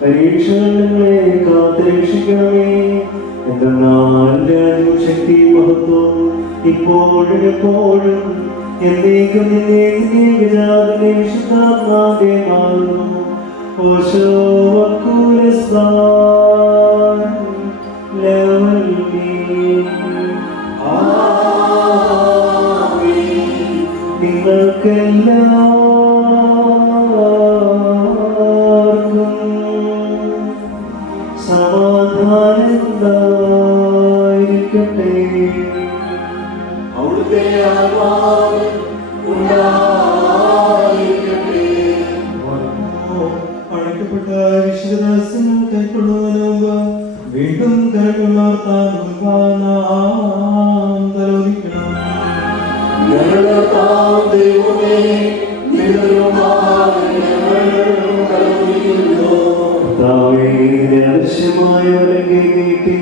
പരീക്ഷകളെ കാത്തുരക്ഷിക്കണമേ. എന്തെന്നാൽ രാജ്യവും ശക്തി മഹത്വം ഇപ്പോഴും എപ്പോഴും എന്നേക്കും വിജാതനെ വിശുദ്ധാത്മാവേ മാറുന്നു. ഓശോ വക്കൂലസ്ലാൻ ലെവൽ നിങ്ങൾക്കെല്ലാവർക്കും സമാധാനം ഉണ്ടായിരിക്കട്ടെ. അവിടുത്തെ ആത്മാവ് ഉണ്ടായിരിക്കട്ടെ. അടയ്ക്കപ്പെട്ട വിശുദ്ധദാസൻ കൈക്കൊള്ളുന്നതിന് മുമ്പ് വീണ്ടും കരക്കുള്ളവർത്താൻ തലോദിക്കണം. ദൈവമേ, ആവശ്യമായവരെങ്കിൽ നീട്ടി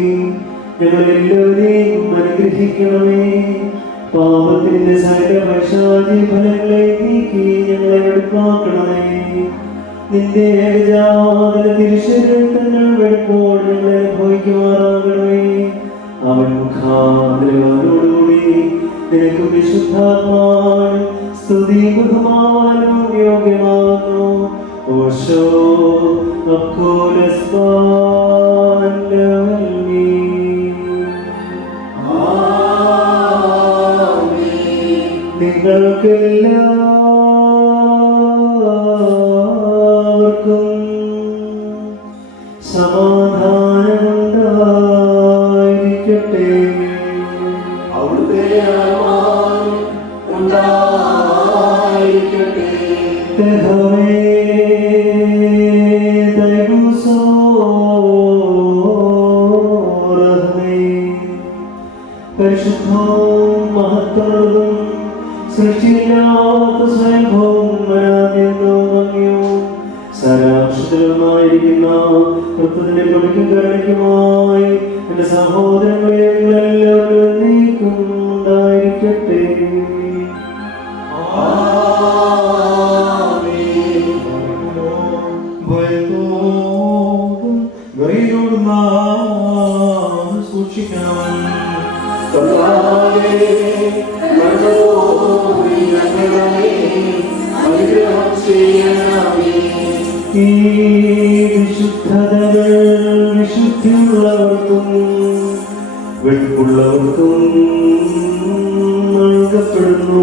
ഞങ്ങളെല്ലാവരെയും അനുഗ്രഹിക്കണമേ. പാപത്തിന്റെ സകല വൈശാചി ഫലങ്ങളെ നീക്കി ഞങ്ങളെ വെടുപ്പാക്കണമേ. നിന്റെ ഏകജാതന തിരുശരീരങ്ങൾ വെടുപ്പോൾ ഞങ്ങളെ അനുഭവിക്കുമാറാകണമേ. അവൻ മുഖാന്തരവനോടുകൂടി നിനക്ക് വിശുദ്ധാത്മാൻ സ്തുതി ബഹുമാനവും യോഗ്യമാകുന്നു. ഓശോ നിങ്ങൾക്കെല്ലാവർക്കും സമാധാനമുണ്ടായിരിക്കട്ടെ. അവിടുത്തെ ഉണ്ടായിരിക്കട്ടെ. പരിശുദ്ധവും മഹത്വവും സൃഷ്ടിയില്ലാത്ത സ്വയംഭവും ഭംഗിയും സാരാംശത്തിലുമായിരിക്കുന്ന കൃത്യത്തിന്റെ കൊടിക്കും കരുണയ്ക്കുമായി എന്റെ സഹോദരങ്ങളെ എല്ലാവരും നീക്കും ഉണ്ടായിരിക്കട്ടെ. സൂക്ഷിക്കണം. ഈ വിശുദ്ധതകൾ വിശുദ്ധിയുള്ളവർക്കും വെളുപ്പുള്ളവർക്കും നൽകപ്പെടുന്നു.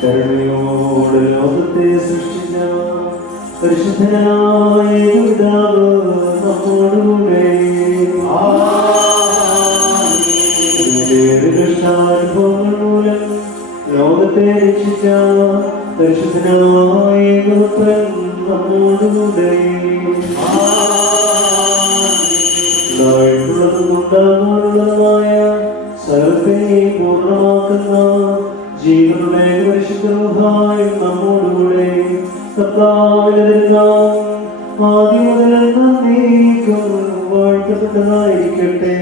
കരുണയോടെ ലോകത്തെ സൃഷ്ടിച്ച പരിശുദ്ധനായ പിതാവ് നമ്മോടുകൂടെ കഷ്ടാനുഭവങ്ങൾ മൂലം ലോകത്തെ രക്ഷിച്ച പരിശുദ്ധനായ പുത്രൻ നമ്മോടുകൂടെ ഉണ്ടായിട്ടുള്ളതും ഉണ്ടാകാനുള്ളതുമായ സർവത്തെ പൂർണ്ണമാക്കുന്ന ജീവനുടെ പരിശുദ്ധമായി നമ്മോടുകൂടെ ആദ്യം മുതൽ നീക്കം വാഴ്ത്തപ്പെട്ടതായിരിക്കട്ടെ.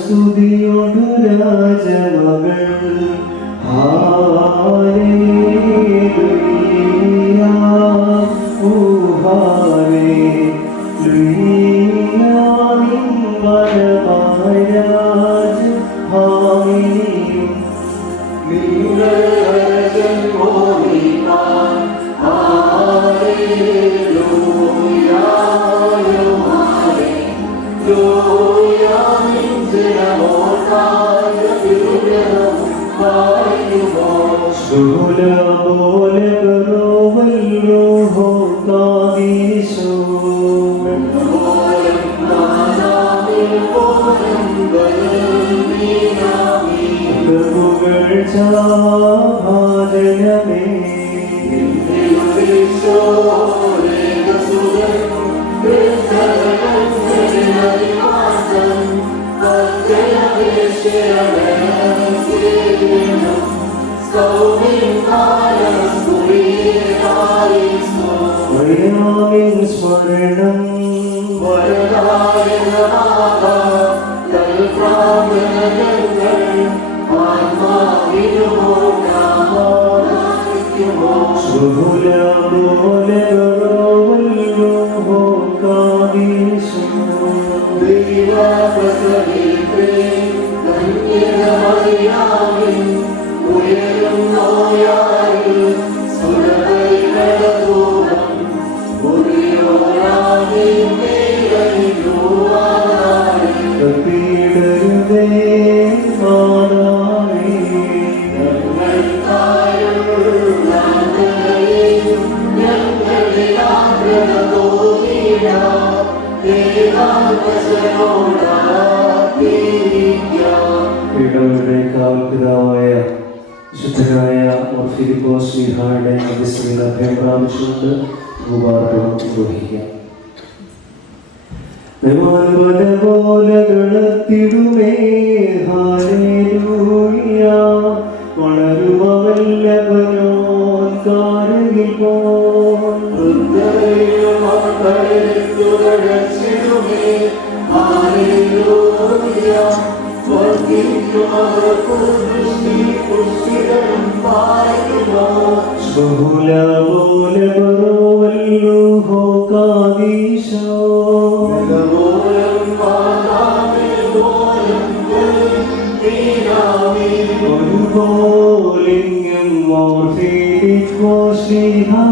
സ്തുതിയോടു രാജമകൾ സ്മരണം പിതാവായ ശുദ്ധനായ ഫിലിപ്പോസ് ശ്രീഹായുടെ അഭ്യസ്തയിൽ അഭയം പ്രാപിച്ചുകൊണ്ട് ഉപവാർത്തം നിർവഹിക്കാം. പോലെ ഹാലേലൂയ വളരുമവല്ലവനോ കാരുകിൽ ബഹുല പോലെ ബറോവല്ലൂഹോ കാദീശോ ഒരുപോലിംഗം മോർഫീക്കോ ശ്രീഹാ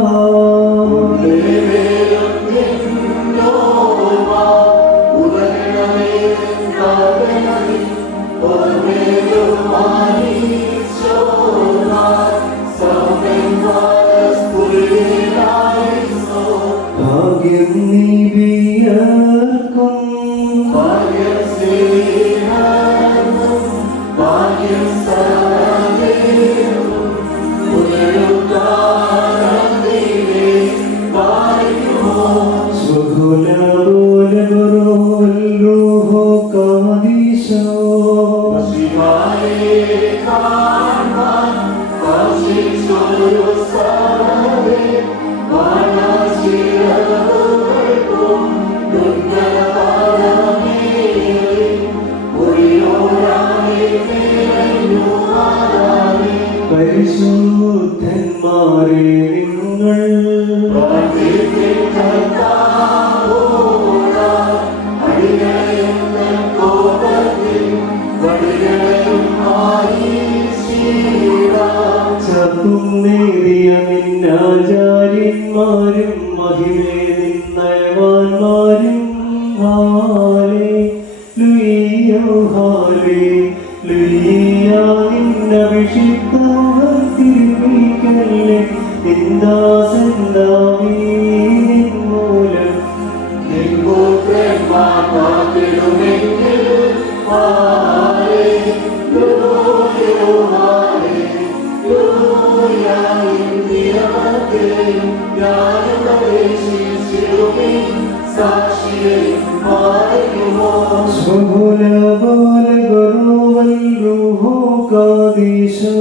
ഭാഗ്യം നീവിയർക്കും സ്വകുല പോലെ ബറോവല്ലൂഹോ കാദീശോ പരിശുദ്ധന്മാരെ നിങ്ങൾ ചത്തും നേടിയ നിന്നാചാര്യന്മാരും മഹിമേ നിന്നയവാന്മാരും നിന്നഭിഷിക്തോഹം തിരുമിക്കല്ലേ നിന്ദാസന്ദാവീൻ മൂലം സ്വകുല പോലെ ബറോവല്ലൂഹോ കാദീശോ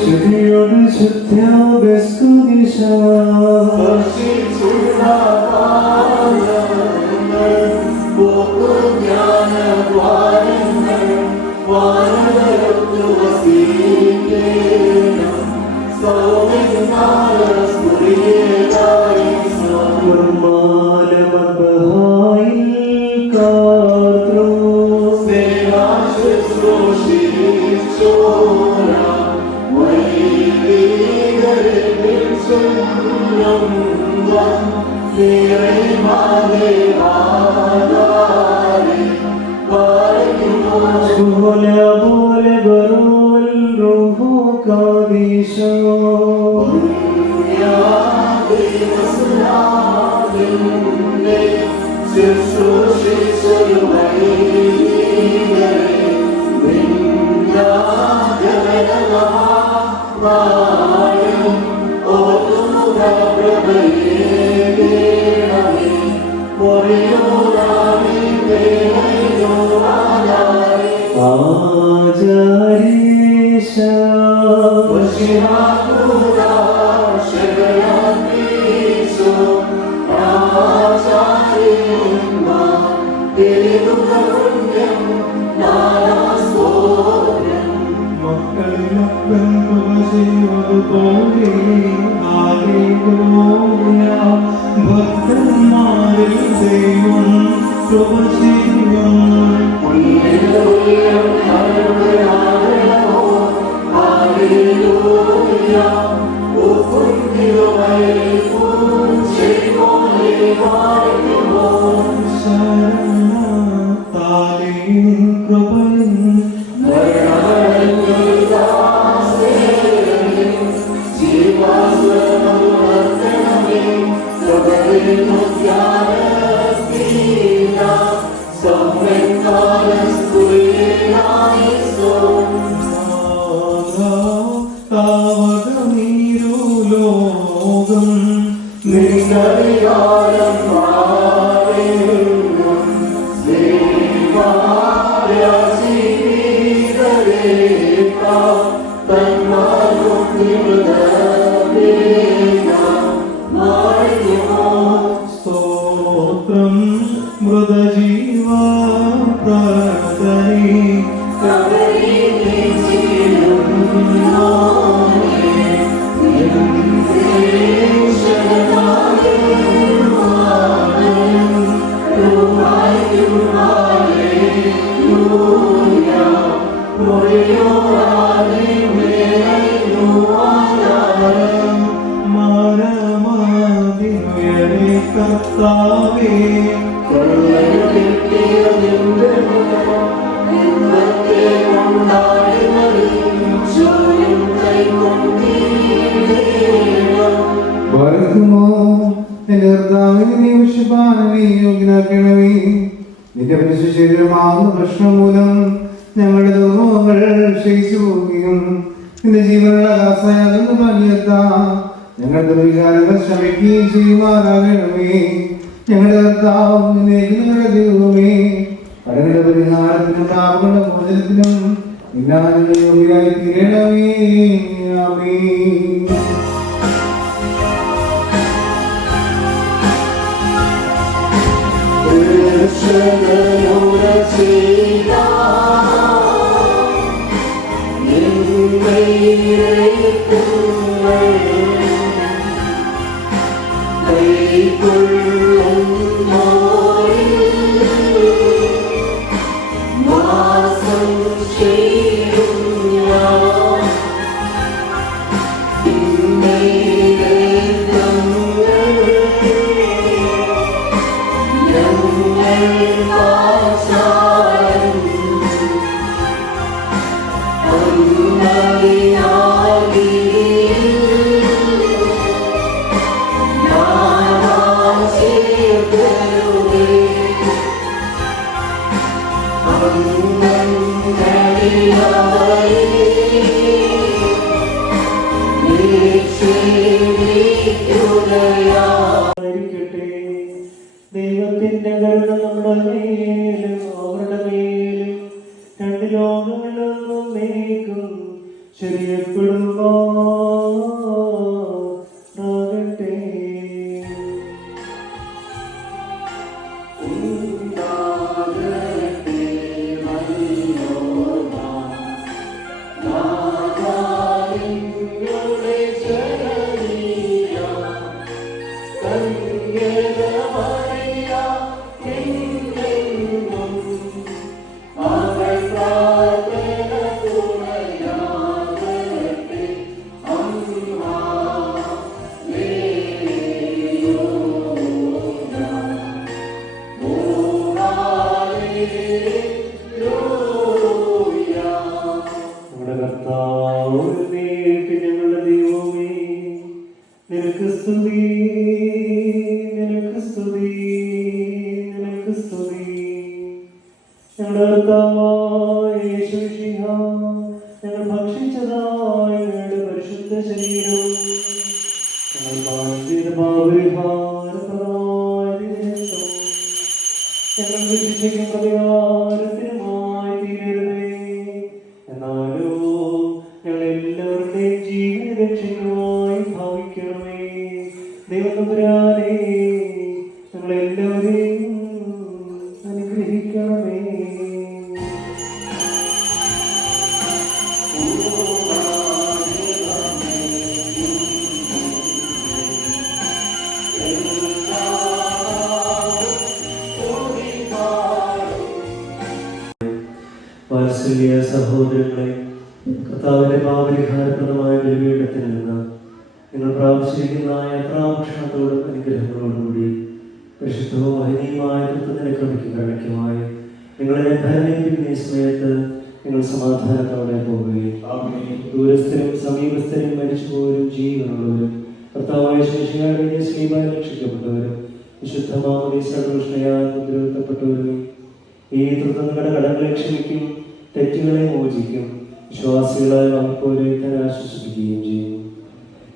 ശുദ്ധിയോട് ശുദ്ധ്യാഭ്യസ്കുദിശ Shivakura Shivayanti So കൃപ ചെയ്യും. ശരണത്താലേ നിൻ കൃപയും ലോകം സ്തോത്രം മൃതജീവ പ്രാർത്ഥനേ മാനമാതിനുയരെ കർത്താവേ വർക്കുമോ എന്റെ കർത്താവിനെ നീ വിശുദ്ധാനവേ യോഗ്യനാക്കണമേ. നിന്റെ പരിശുദ്ധ ശരീരമാകുന്ന പ്രശ്നം മൂലം ഞങ്ങളുടെ ദുർമോഹങ്ങൾ ക്ഷയിച്ചു പോവുകയും നിന്റെ ജീവനുള്ള കാസായാകുന്ന പണിയെത്ത ഞങ്ങളുടെ ദുർവികാരങ്ങൾ ശ്രമിക്കുകയും ചെയ്യുമാറാകണമേ. ഞങ്ങളുടെ കർത്താവ് ഞങ്ങളുടെ ദൈവമേ, കടങ്ങളുടെ പരിഹാരത്തിനും പാപങ്ങളുടെ മോചനത്തിനും ഇന്നാളുടെ യോഗ്യരായി തീരണമേ. ആമേൻ. ദൈവത്തിന്റെ കരുണ നമ്മുടെ മേലും അവരുടെ മേലും രണ്ട് ലോകങ്ങളിലും നീക്കും ശരിയപ്പെടുമാകട്ടെ. ഞങ്ങളുടെ ദൈവമേ, നിനക്ക് സ്തുതി, നിനക്ക് സ്തുതി, നിനക്ക് സ്തുതി. ഞങ്ങളുടെ കർത്താവായ യേശുമിശിഹ, ഞങ്ങൾ ഭക്ഷിച്ചതായ ഞങ്ങളുടെ പരിശുദ്ധ ശരീരം ഞങ്ങൾ പാനം ചെയ്ത പാപപരിഹാരപ്രദമായ രക്തം ഞങ്ങൾ ശിക്ഷയ്ക്കും പരിഹാരത്തിനുമായി തീരരുതേ. എന്നാലോ ഞങ്ങളെല്ലാവരുടെയും ജീവന രക്ഷകമായി ഭാവിക്കണമേ. ദൈവതമ്പുരാനേ, ഞങ്ങളെല്ലാവരെയും അനുഗ്രഹിക്കണമേ. Oh, വാത്സല്യ സഹോദരങ്ങളെ, കർത്താവിന്റെ പാപപരിഹാരപ്രദമായ ബലിപീഠത്തിൽ നിന്ന് നിങ്ങൾ പ്രാപിച്ചിരിക്കുന്ന യാത്രാഭക്ഷണത്തോടും അനുഗ്രഹങ്ങളോടുകൂടി പരിശുദ്ധവും മഹനീയമായ കൃത്യത്തിന്റെ കൃപയ്ക്ക് കരുണയ്ക്കുമായി നിങ്ങളെ ധനേൽപ്പിക്കുന്ന ഈ സമയത്ത് നിങ്ങൾ സമാധാനത്തോടെ പോവുകയും ദൂരസ്ഥരും സമീപസ്ഥരും മരിച്ചുപോയവരും ജീവനുള്ളവരും കർത്താവായ ശേഷിയായ ശ്രീമായി രക്ഷിക്കപ്പെട്ടവരും വിശുദ്ധ മാമോദീസയാൽ മുദ്രവെക്കപ്പെട്ടവരും ഈ നിങ്ങളുടെ കടങ്ങളെ ക്ഷമിക്കും, തെറ്റുകളെ മോചിക്കും, വിശ്വാസികളായ നമുക്കോരെ തന്നെ ആശ്വസിപ്പിക്കുകയും ചെയ്യും.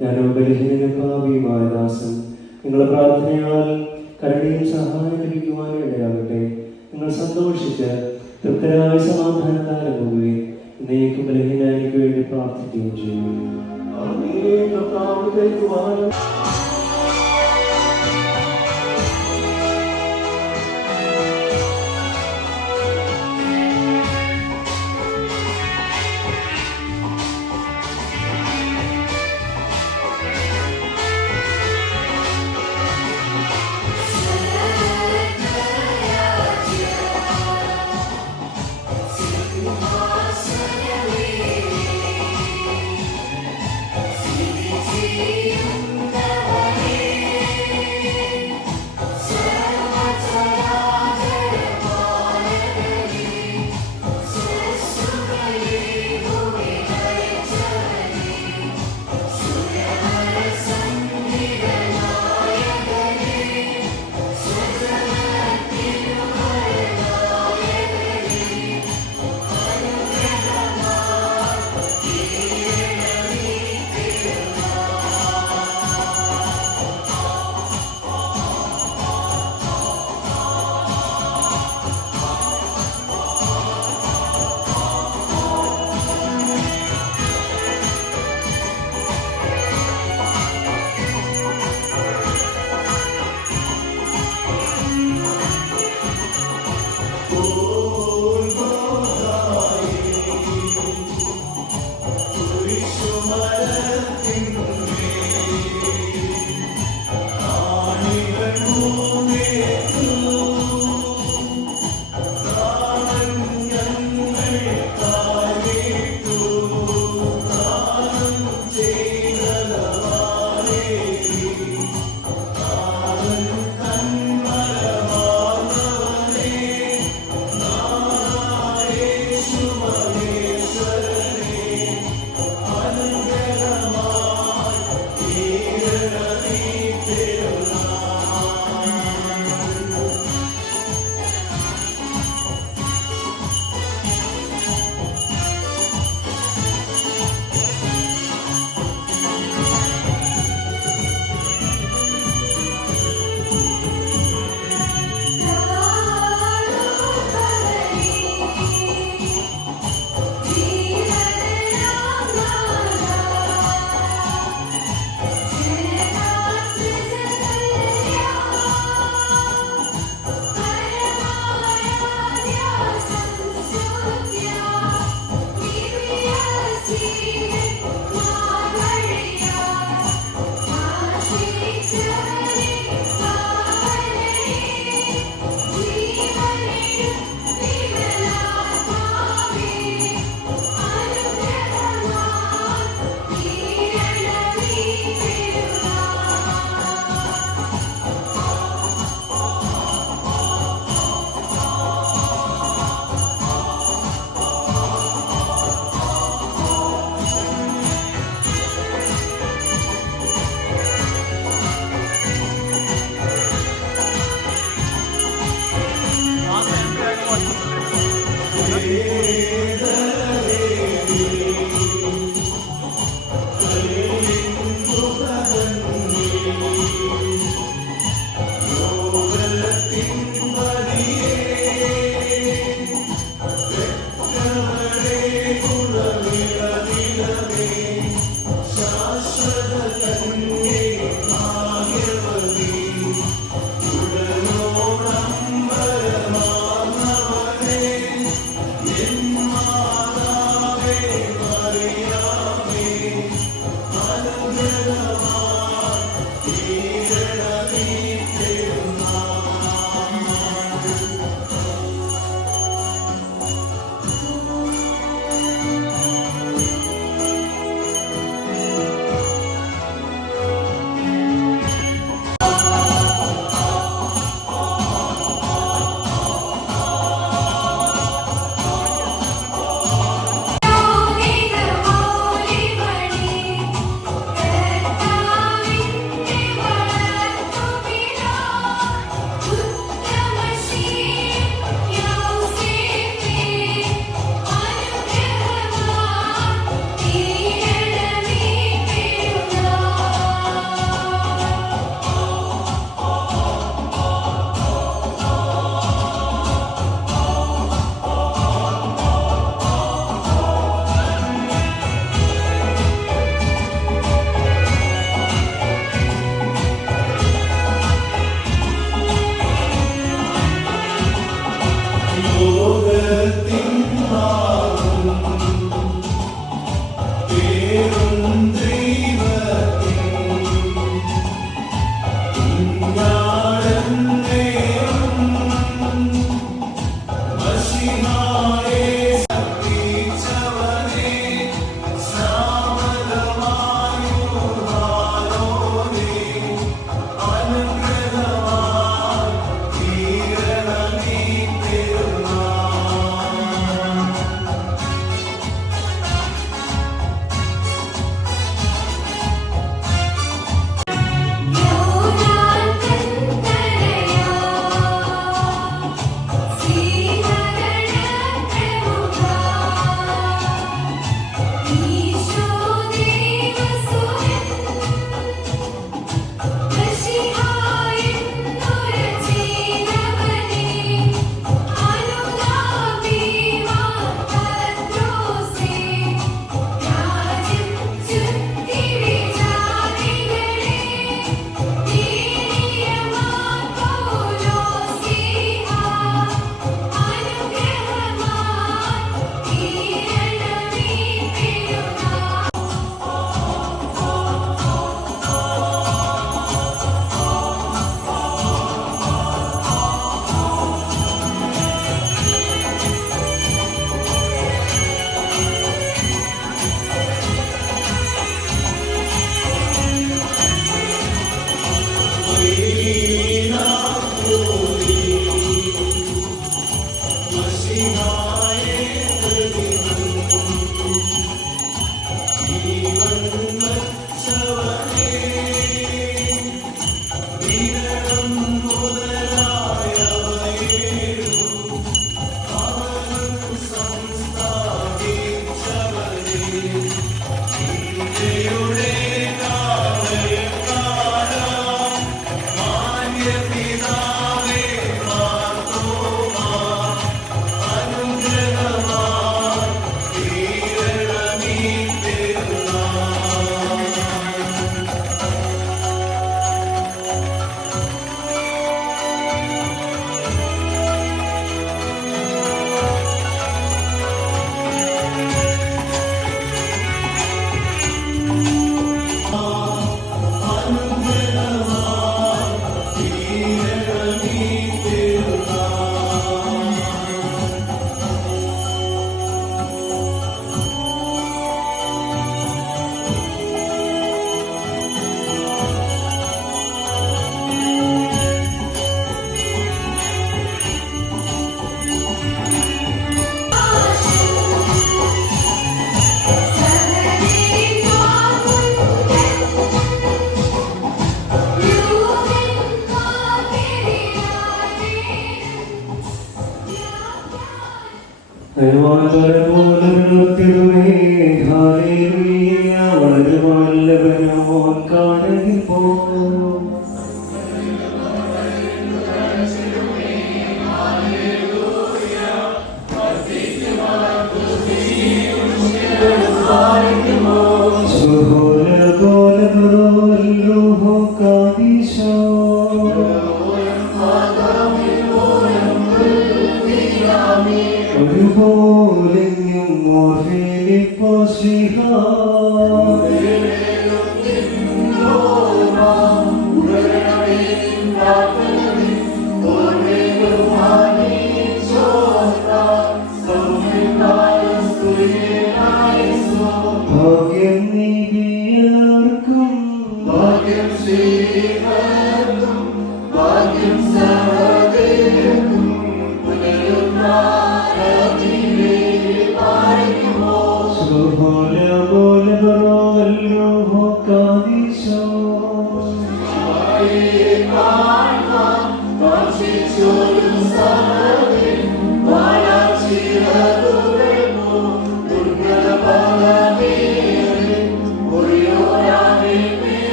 ഞാനോ ബലഹീനനും പാപിയുമായ ദാസൻ നിങ്ങളുടെ പ്രാർത്ഥനയാൽ കരുണയും സഹായം ലഭിക്കുവാനും ഇടയാകട്ടെ. നിങ്ങൾ സന്തോഷിച്ച് തൃപ്തരായ സമാധാനത്താൽ പോവുകയും എന്നേക്കും ബലഹീനായിക്ക് വേണ്ടി പ്രാർത്ഥിക്കുകയും ചെയ്യും.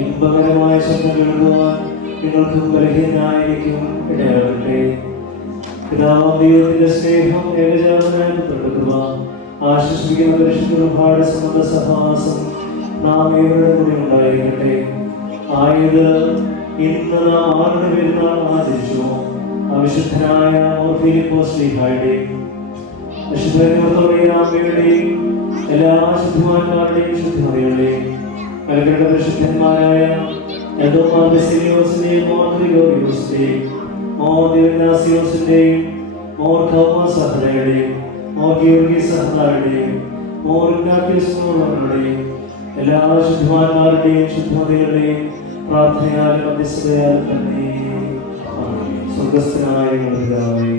ഇമ്പകരമായ ശബ്ദം കേൾക്കുവാൻ നിങ്ങൾക്കും ബലഹീനായിരിക്കും ഇടയാകട്ടെ. പിതാവാം ദൈവത്തിന്റെ സ്നേഹം, ഏകജാതനായ പുത്രന്റെ കൃപ, ആശ്വസിപ്പിക്കുന്ന പരിശുദ്ധ സംബന്ധ സഹവാസം നാം ഏവരുടെ കൂടെ ഉണ്ടായിരിക്കട്ടെ. ആയത് ഇന്ന് നാം ആരുടെ പെരുന്നാൾ ആചരിച്ചു? അവിശുദ്ധനായ ഫിലിപ്പോസ് ശ്ലീഹായുടെയും അമ്മയുടെയും എല്ലാ ശുദ്ധിമാന്മാരുടെയും ശുദ്ധിമതികളുടെയും കലകളുടെ പരിശുദ്ധന്മാരായ ബെസിലിയോസിന്റെയും ദിവനാസിയോസിന്റെയും സഹദയുടെയും സഹദയുടെയും എല്ലാ ശുദ്ധിമാന്മാരുടെയും ശുദ്ധിമതികളുടെയും പ്രാർത്ഥനയാലും മധ്യസ്ഥതയാലും തന്നെ സ്വർഗസ്ഥനായ പിതാവേ,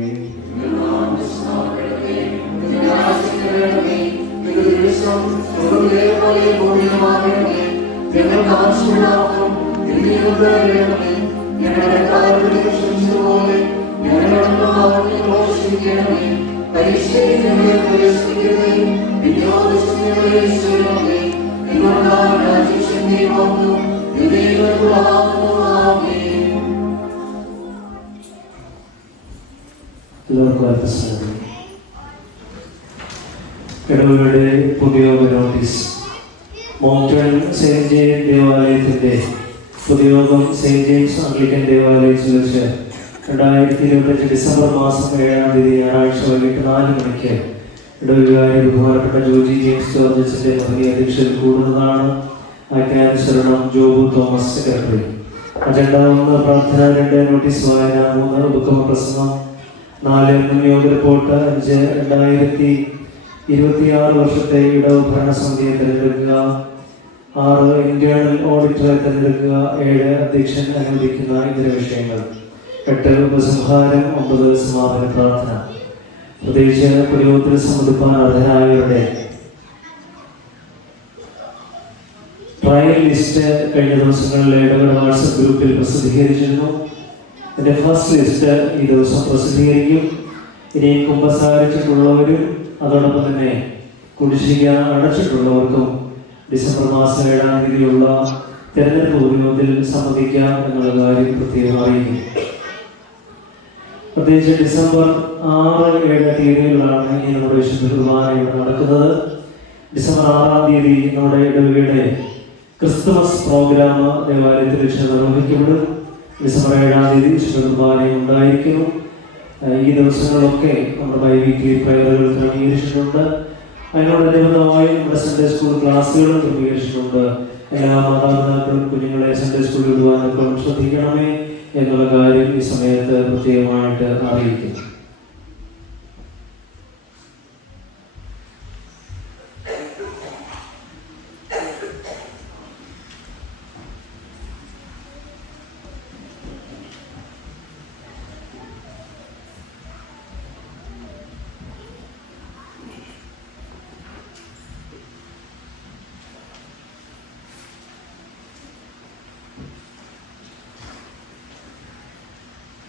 ഇടവകയുടെ പുതിയ നോട്ടീസ്. മോങ്ടൺ സെയിന്റ് ജെയിംസ് ദേവാലയത്തിന്റെ പൊതുയോഗം സെയിന്റ് ജെയിംസ് ആംഗ്ലിക്കൻ ദേവാലയത്തിൽ വെച്ച് 2025 ഡിസംബർ മാസം 7-ാം തീയതി ഞായറാഴ്ച വൈകിട്ട് 4 മണിക്ക് ഇടവകാരി ബഹുമാനപ്പെട്ട ജോജി ജെയിംസ് ജോർജസിന്റെ മഹനീയ അധ്യക്ഷതയിൽ കൂടുന്നതാണ്. ആജ്ഞാനുസരണം ജോബു തോമസ്, സെക്രട്ടറി. അജണ്ട 1 പ്രാർത്ഥന, 2 നോട്ടീസ് വായന, 3 ഉപക്രമ പ്രസംഗം, 4 മുൻയോഗ റിപ്പോർട്ട്, 5 2026 വർഷത്തെ ഇടവ ഭരണസമിതിയെ തിരഞ്ഞെടുക്കുക, 6 ഇന്റേണൽ ഓഡിറ്ററെ തിരഞ്ഞെടുക്കുക, 7 അധ്യക്ഷൻ അനുവദിക്കുന്ന ഇതര വിഷയങ്ങൾ, 8 ഉപസംഹാരം, 9 സമാപന പ്രാർത്ഥന. പ്രത്യേകിച്ച് പുരോഗത്തിൽ സംബന്ധിപ്പാൻ അർഹരായവരുടെ ട്രയൽ ലിസ്റ്റ് കഴിഞ്ഞ ദിവസങ്ങളിൽ ഇടവക വാട്സപ്പ് ഗ്രൂപ്പിൽ പ്രസിദ്ധീകരിച്ചിരുന്നു. ഇതിന്റെ ഫസ്റ്റ് ലിസ്റ്റ് ഈ ദിവസം പ്രസിദ്ധീകരിക്കും. ഇനി കുമ്പസാരിച്ചിട്ടുള്ളവരും അതോടൊപ്പം തന്നെ കുടിശ്ശിക അടച്ചിട്ടുള്ളവർക്കും ഡിസംബർ മാസം 7-ാം തീയതിയുള്ള തെരഞ്ഞെടുപ്പ് ഉപയോഗത്തിൽ സംബന്ധിക്കാം എന്നുള്ള കാര്യം പ്രത്യേകം അറിയിക്കും. പ്രത്യേകിച്ച് ഡിസംബർ 6-7 തീയതികളിലാണ് ഈ നമ്മുടെ വിശുദ്ധ കുർബാന ഇവിടെ നടക്കുന്നത്. ഡിസംബർ 6-ാം തീയതി നമ്മുടെ ഇടവകയുടെ ക്രിസ്തുമസ് പ്രോഗ്രാം ദേവാലയത്തിൽ വെച്ച് നിർവഹിക്കപ്പെടും. ഡിസംബർ 7-ാം തീയതി വിശുദ്ധ കുർബാന ഉണ്ടായിരിക്കുന്നു. ഈ ദിവസങ്ങളൊക്കെ നമ്മുടെ ബൈവീക്ലി പ്രയറുകൾ ക്രമീകരിച്ചിട്ടുണ്ട്. അതിനോടനുബന്ധമായി നമ്മുടെ സൺഡേ സ്കൂൾ ക്ലാസ്സുകളും ക്രമീകരിച്ചിട്ടുണ്ട്. എല്ലാ മാതാപിതാക്കളും കുഞ്ഞുങ്ങളെ സൺഡേ സ്കൂളിൽ വിടുവാനൊക്കെ ശ്രദ്ധിക്കണമേ എന്നുള്ള കാര്യം ഈ സമയത്ത് പ്രത്യേകമായിട്ട് അറിയിക്കുന്നു.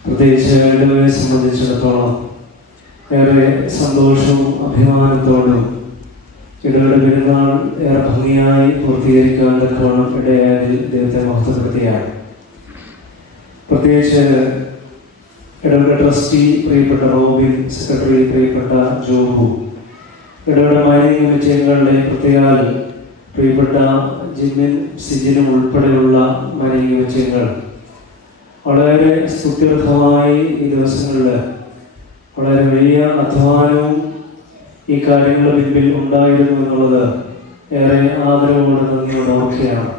പ്രത്യേകിച്ച് ഇടവകയെ സംബന്ധിച്ചിടത്തോളം ഏറെ സന്തോഷവും അഭിമാനത്തോടും ഇടവകയുടെ പെരുന്നാൾ ഏറെ ഭംഗിയായി പൂർത്തീകരിക്കാൻ തക്കവണ്ണം ഇടയായതിൽ ദൈവത്തെ മഹത്വപ്പെടുത്തിയാണ്. പ്രത്യേകിച്ച് ഇടവക ട്രസ്റ്റി പ്രിയപ്പെട്ട റോബിൻ, സെക്രട്ടറി പ്രിയപ്പെട്ട ജോബു, ഇടവക മാനേജിംഗ് കമ്മിറ്റി അംഗങ്ങളുടെ പ്രത്യേക പ്രിയപ്പെട്ട ജിമ്മിൻ, സിജിനും ഉൾപ്പെടെയുള്ള മാനേജിംഗ് കമ്മിറ്റി അംഗങ്ങൾ വളരെ സ്തുത്യർഹമായി ഈ ദിവസങ്ങളിൽ വളരെ വലിയ അധ്വാനവും ഈ കാര്യങ്ങളുടെ പിന്നിൽ ഉണ്ടായിരുന്നു എന്നുള്ളത് ഏറെ ആദരവോടെ നന്ദിയോടെ ഓർക്കുകയാണ്.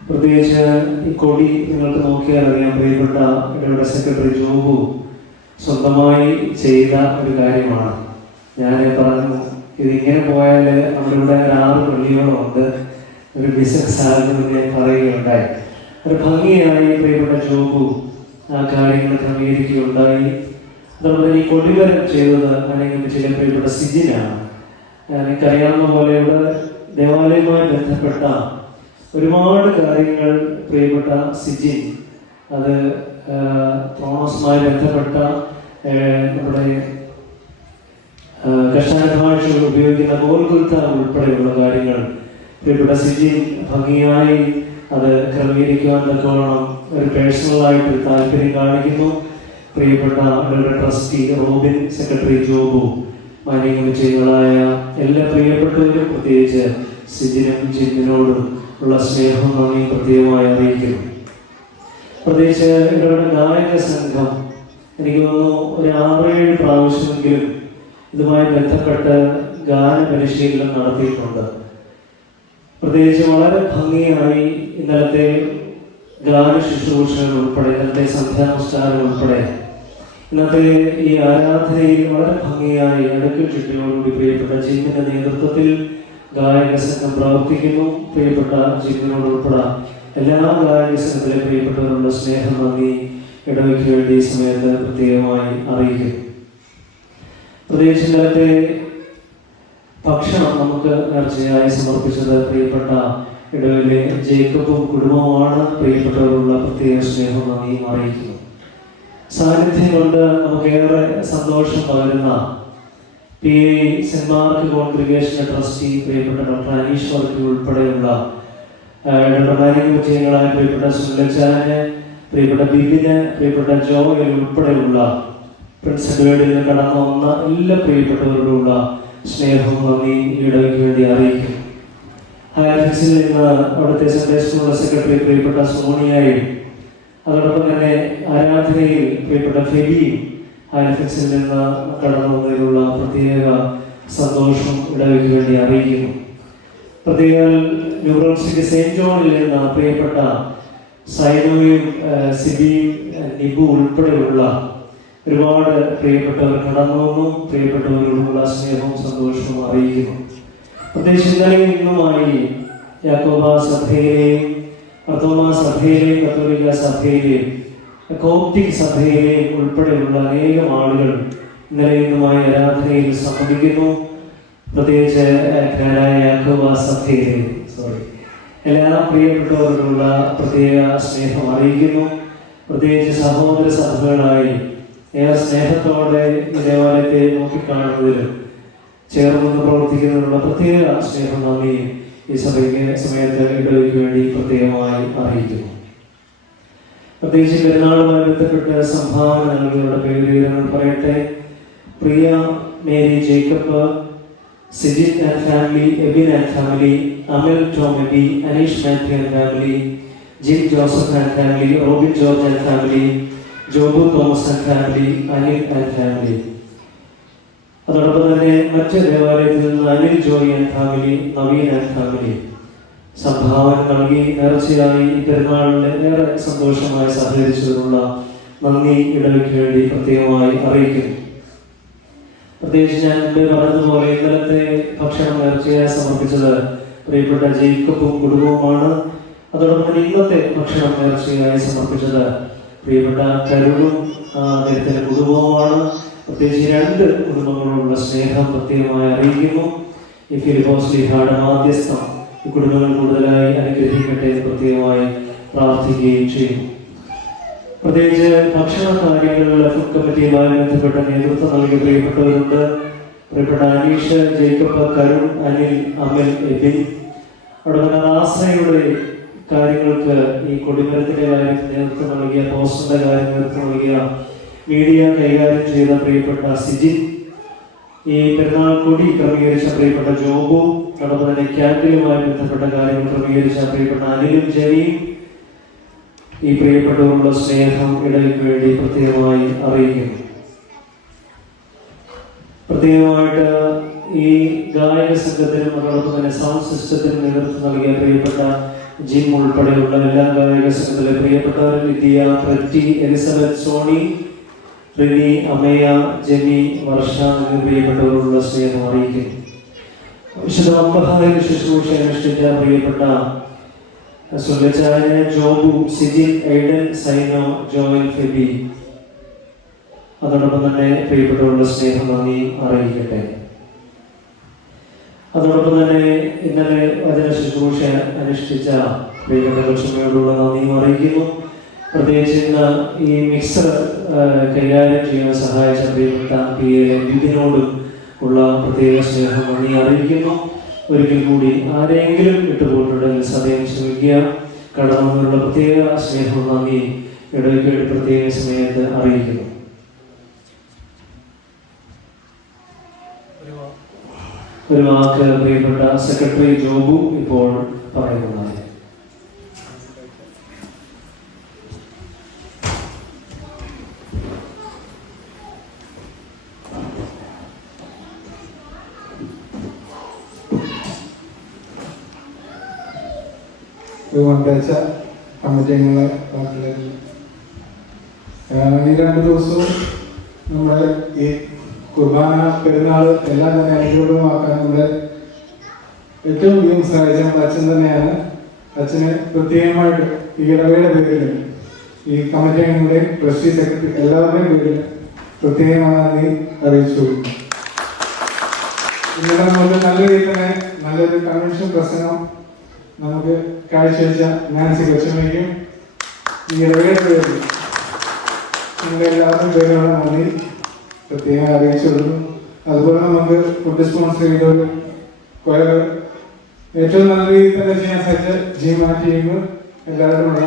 പ്രത്യേകിച്ച് ഈ കൊടി നിങ്ങൾക്ക് നോക്കിയാൽ അറിയാം, പ്രിയപ്പെട്ട ഇടവക സെക്രട്ടറി ജോബു സ്വന്തമായി ചെയ്ത ഒരു കാര്യമാണ്. ഞാൻ പറഞ്ഞു, ഇതിങ്ങനെ പോയാൽ നമ്മുടെ ഇവിടെ 6 പള്ളിയോളം ഉണ്ട്, ഒരു ബിസിനസ് ആകുമെന്ന് ഞാൻ പറയുകയുണ്ടായി. ഒരു ഭംഗിയായി പ്രിയപ്പെട്ട ജോബു ആ കാര്യങ്ങൾ ക്രമീകരിക്കുകയുണ്ടായി. അതുപോലെ ഈ കൊടിവരം ചെയ്തത് അല്ലെങ്കിൽ ചില പ്രിയപ്പെട്ട സിജിനാണ്. എനിക്കറിയാവുന്ന പോലെ ഇവിടെ ദേവാലയവുമായി ബന്ധപ്പെട്ട ഒരുപാട് കാര്യങ്ങൾ പ്രിയപ്പെട്ട സിജിൻ, അത് തോമസുമായി ബന്ധപ്പെട്ട നമ്മുടെ കർഷക ഭാഷകൾ ഉപയോഗിക്കുന്ന ഗോൽഗുൽത്ത ഉൾപ്പെടെയുള്ള കാര്യങ്ങൾ പ്രിയപ്പെട്ട സിജിൻ ഭംഗിയായി അത് ക്രമീകരിക്കുവാൻ തക്കവണ്ണം ഒരു പേഴ്സണലായിട്ട് താല്പര്യം കാണിക്കുന്നു. പ്രിയപ്പെട്ട അവരുടെ ട്രസ്റ്റി റോബിൻ, സെക്രട്ടറി ജോബു, മാന്യവിജയികളായ എല്ലാ പ്രിയപ്പെട്ടവരും, പ്രത്യേകിച്ച് സിജിനും ജിമ്മിനോടും ഉള്ള സ്നേഹം നന്ദി പ്രത്യേകമായി അറിയിക്കുന്നു. പ്രത്യേകിച്ച് ഇവരുടെ ഗായക സംഘം എനിക്ക് തോന്നുന്നു ഒരു 6-7 പ്രാവശ്യമെങ്കിലും ഇതുമായി ബന്ധപ്പെട്ട് ഗാന പരിശീലനം നടത്തിയിട്ടുണ്ട്. പ്രത്യേകിച്ച് വളരെ ഭംഗിയായി ഇന്നലത്തെ ഗാന ശുശ്രൂഷകൾ ഉൾപ്പെടെ, ഇന്നത്തെ സന്ധ്യാനുഷ്ഠാനം ഉൾപ്പെടെ, ഇന്നത്തെ ഈ ആരാധനയിൽ വളരെ ഭംഗിയായി അടുക്കൽ ചിട്ടയോടുകൂടി പ്രിയപ്പെട്ട ജിമ്മിന്റെ നേതൃത്വത്തിൽ ഗായക സംഘം പ്രവർത്തിക്കുന്നു. പ്രിയപ്പെട്ട ജിമ്മിനോട് ഉൾപ്പെടെ എല്ലാ ഗായക സംഘത്തിലെ പ്രിയപ്പെട്ടവരുടെ സ്നേഹം നന്ദി ഇടവയ്ക്ക് വേണ്ടി ഈ സമയത്ത് പ്രത്യേകമായി അറിയിക്കുന്നു. പ്രത്യേകിച്ച് ഇന്നലത്തെ ഭക്ഷണം നമുക്ക് നേർച്ചയായി സമർപ്പിച്ചത് പ്രിയപ്പെട്ട ഇടവയിലെ ജേക്കബും കുടുംബവുമാണ്. പ്രിയപ്പെട്ടവരുള്ള പ്രത്യേക സ്നേഹം നന്ദിയും അറിയിക്കുന്നു. സാന്നിധ്യം കൊണ്ട് നമുക്കേറെ സന്തോഷം പകരുന്ന സെന്റ് മാർക്ക് കോൺഗ്രിഗേഷന്റെ ട്രസ്റ്റി പ്രിയപ്പെട്ട ഡോക്ടർ അനീഷ് വർക്കി ഉൾപ്പെടെയുള്ള വിജയങ്ങളായ പ്രിയപ്പെട്ട സുല്ലച്ചാന്, പ്രിയപ്പെട്ട ബിബിന്, പ്രിയപ്പെട്ട ജോയൽ ഉൾപ്പെടെയുള്ള പ്രിൻസ് എഡ്വേർഡിൽ നിന്ന് കടന്നു വന്ന എല്ലാ പ്രിയപ്പെട്ടവരോടുള്ള സ്നേഹവും നന്ദി ഇടവയ്ക്ക് വേണ്ടി അറിയിക്കും. ഹയർഫിക്സിൽ നിന്ന് അവിടുത്തെ സൺഡേ സ്കൂൾ സെക്രട്ടറി പ്രിയപ്പെട്ട സോണിയായും, അതോടൊപ്പം തന്നെ ആരാധനയിൽ പ്രിയപ്പെട്ട ഫെബിയും ഹയർഫിക്സിൽ നിന്ന് കടന്നു വന്നതിലുള്ള പ്രത്യേക സന്തോഷം ഇടവയ്ക്ക് വേണ്ടി അറിയിക്കുന്നു. പ്രത്യേക ന്യൂറോൺസിറ്റി സെയിന്റ് ജോണിൽ നിന്ന് പ്രിയപ്പെട്ട സൈനോയും സിബിയും നിബു ഉൾപ്പെടെയുള്ള ഒരുപാട് പ്രിയപ്പെട്ടവർ കടന്നു വന്നു. പ്രിയപ്പെട്ടവരോടുള്ള സ്നേഹവും സന്തോഷവും അറിയിക്കുന്നു. പ്രത്യേകിച്ച് ഇന്നലെയും ഇന്നുമായി യാക്കോബ സഭയിലെയും മർത്തോമാ സഭയിലെയും കത്തോലിക്ക സഭയിലെയും കോപ്റ്റിക് സഭയിലെയും ഉൾപ്പെടെയുള്ള അനേകം ആളുകൾ ഇന്നലെ ഇന്നുമായി ആരാധനയിൽ സംബന്ധിക്കുന്നു. പ്രത്യേകിച്ച് യാക്കോബ സഭയിലെ എല്ലാ പ്രിയപ്പെട്ടവരോടുള്ള പ്രത്യേക സ്നേഹം അറിയിക്കുന്നു. പ്രത്യേകിച്ച് സഹോദര സഭകളായി ഏറെ സ്നേഹത്തോടെ ഈ ദേവാലയത്തെ നോക്കിക്കാണുന്നതിലും ചേർന്ന് പ്രവർത്തിക്കുന്നതിനുള്ള പ്രത്യേക സ്നേഹം നന്ദി ഈ സമയത്ത് ഇടവയ്ക്ക് വേണ്ടി പ്രത്യേകമായി അറിയിക്കുന്നു. പ്രത്യേകിച്ച് പെരുന്നാളുമായി ബന്ധപ്പെട്ട് സംഭാവന നൽകിയവരുടെ പേരുകൾ പറയട്ടെ. പ്രിയ Mary Jacob, Sijin and family, Ebin and family, Amil Tom Abi, Aneesh Mathew and family, Jim Joseph and family, Robin George and family, Jobu Thomas and family, Anil and family. അതോടൊപ്പം തന്നെ മറ്റ് ദേവാലയത്തിൽ നിന്ന് Anil Joy and family, Naveen and family സംഭാവന നൽകി നേർച്ചയായി പെരുന്നാളിന് ഏറെ സന്തോഷമായി സഹകരിച്ചതിനുള്ള നന്ദി ഇടവയ്ക്ക് വേണ്ടി പ്രത്യേകമായി അറിയിക്കുന്നു. പ്രത്യേകിച്ച് ഞാൻ മുമ്പേ പറഞ്ഞതുപോലെ ഇന്നലത്തെ ഭക്ഷണം നേർച്ചയായി സമർപ്പിച്ചത് പ്രിയപ്പെട്ട ജേക്കബും കുടുംബവുമാണ്. അതോടൊപ്പം തന്നെ ഇന്നത്തെ ഭക്ഷണം നേർച്ചയായി സമർപ്പിച്ചത് പ്രിയപ്പെട്ട കരുണും അദ്ദേഹത്തിന്റെ കുടുംബവുമാണ്. പ്രത്യേകിച്ച് 2 കുടുംബങ്ങളോടുള്ള സ്നേഹം പ്രത്യേകമായി അറിയിക്കുന്നു. ഈ ഫിലിപ്പോസ് ലീഹായുടെ മാധ്യസ്ഥം ഈ കുടുംബങ്ങൾ കൂടുതലായി അനുഗ്രഹിക്കട്ടെ എന്ന് പ്രത്യേകമായി പ്രാർത്ഥിക്കുകയും ചെയ്യും. പ്രത്യേകിച്ച് ഭക്ഷണ കാര്യങ്ങളിൽ ഫുഡ് കമ്മിറ്റിയുമായി ബന്ധപ്പെട്ട നേതൃത്വം നൽകിയ പ്രിയപ്പെട്ടവരുണ്ട്. പ്രിയപ്പെട്ട അനീഷ്, ജേക്കബ്, കരുൺ, അനിൽ, അമിൽ, എബിൻ. അവിടെ ആശ്രയുടെ കാര്യങ്ങൾക്ക് ഈ കൊടിമരത്തിന്റെ കാര്യത്തിൽ നേതൃത്വം നൽകിയ, പോസ്റ്ററിന്റെ കാര്യം നേതൃത്വം നൽകിയ, മീഡിയ കൈകാര്യം ചെയ്ത പ്രിയപ്പെട്ട സിജിൻ, ഈ പെരുന്നാൾ കൊടി ക്രമീകരിച്ച പ്രിയപ്പെട്ട ജോബു, അതോടൊപ്പം തന്നെ ക്യാമ്പിലുമായി ബന്ധപ്പെട്ട കാര്യങ്ങൾ ക്രമീകരിച്ച പ്രിയപ്പെട്ട അനിലും ജനിയും, ഈ പ്രിയപ്പെട്ടവരുടെ സ്നേഹം ഇടയ്ക്ക് വേണ്ടി പ്രത്യേകമായി അറിയിക്കുന്നു. പ്രത്യേകമായിട്ട് ഈ ഗായക സംഘത്തിനും അതോടൊപ്പം തന്നെ സൗണ്ട് സിസ്റ്റത്തിനും നേതൃത്വം നൽകിയ പ്രിയപ്പെട്ട ജിം ഉൾപ്പെടെയുള്ള എല്ലാ ഗായക സംഘത്തിലെ പ്രിയപ്പെട്ടവർ, Lydia, Preety, Elizabeth, Sony, Rini, Amaya, Jemi, Varsha എന്നീ പ്രിയപ്പെട്ടവരോടുള്ള സ്നേഹം അറിയിക്കുന്നു. വിശുദ്ധ അമ്പഹായിൽ ശുശ്രൂഷ അനുഷ്ഠിച്ച പ്രിയപ്പെട്ട സുല്ലച്ചായ, ജോബു, സിജിൻ, എയ്ഡൻ, സൈനോ, ജോയൽ, ഫെബി, അതോടൊപ്പം തന്നെ പ്രിയപ്പെട്ടവരുടെ സ്നേഹം നന്ദി അറിയിക്കട്ടെ. അതോടൊപ്പം തന്നെ ഇന്നലെ വചന ശുശ്രൂഷ അനുഷ്ഠിച്ച പ്രിയപ്പെട്ട ലക്ഷ്മിയോടുള്ള നന്ദിയും അറിയിക്കുന്നു. പ്രത്യേകിച്ച് ഇന്ന് ഈ മിക്സർ കൈകാര്യം ചെയ്യാൻ സഹായിച്ച പ്രിയപ്പെട്ട ബിബിനോടും ഉള്ള പ്രത്യേക സ്നേഹം നന്ദി അറിയിക്കുന്നു. ഒരിക്കൽ കൂടി ആരെങ്കിലും വിട്ടുപോയിട്ടുണ്ടെങ്കിൽ സദയം ശ്രമിക്കുക. കടന്നതിനുള്ള പ്രത്യേക സ്നേഹം നന്ദി ഇടയ്ക്ക് പ്രത്യേക സമയത്ത് അറിയിക്കുന്നു. ഒരു വാക്ക് പ്രിയപ്പെട്ട സെക്രട്ടറി ജോബു ഇപ്പോൾ പറയുന്നതാണ്. ബഹുമാനപ്പെട്ട കമ്മിറ്റി അംഗങ്ങളെ, ഈ 2 ദിവസവും നമ്മുടെ ഈ കുർബാന പെരുന്നാൾ എല്ലാം തന്നെ അനുകൂലമാക്കാൻ നമ്മുടെ ഏറ്റവും അധികം സഹായിച്ച നമ്മുടെ അച്ഛൻ തന്നെയാണ്. അച്ഛന് പ്രത്യേകമായിട്ട് ഈ ഇടവയുടെ പേരിൽ ഈ കമ്മിറ്റി അംഗങ്ങളുടെയും ട്രസ്റ്റി സെക്രട്ടറി എല്ലാവരുടെയും പേരിൽ പ്രത്യേകമായി നന്ദി അറിയിച്ചു. ഇന്നലെ നമുക്ക് നല്ല രീതിയിൽ തന്നെ നല്ലൊരു കൺവെൻഷൻ പ്രസംഗം നമുക്ക് കാഴ്ചവെച്ച നാൻസി കൊച്ചമ്മയ്ക്കും ഈ ഇടവയുടെ പേരിൽ നിങ്ങളുടെ എല്ലാവരുടെയും പേരിലുള്ള നന്ദി പ്രത്യേകം അറിയിച്ചിരുന്നു. അതുപോലെ നമുക്ക് ഫുഡ് സ്പോൺസർ ചെയ്തൊരു കൊയർ ഏറ്റവും നല്ല രീതിയിൽ തന്നെ ചെയ്യാൻ സാധിച്ച ടീം എല്ലാവരുമുള്ള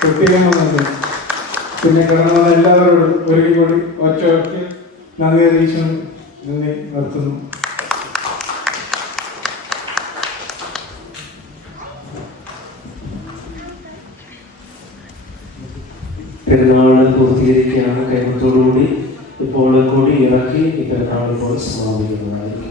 പ്രത്യേകമുണ്ട്. പിന്നെ കടന്നു വന്ന എല്ലാവരോടും ഒരിക്കൽ കൂടി ഒറ്റ നന്ദി അറിയിച്ചു നന്ദി നിർത്തുന്നു. പെരുന്നാൾ പൂർത്തീകരിക്കുകയാണ്. കൈമുത്തോടുകൂടി ഇപ്പോൾ കൊടി ഇറക്കി ഈ പെരുന്നാൾ ഇപ്പോൾ സമാപിക്കുന്നതായിരിക്കും.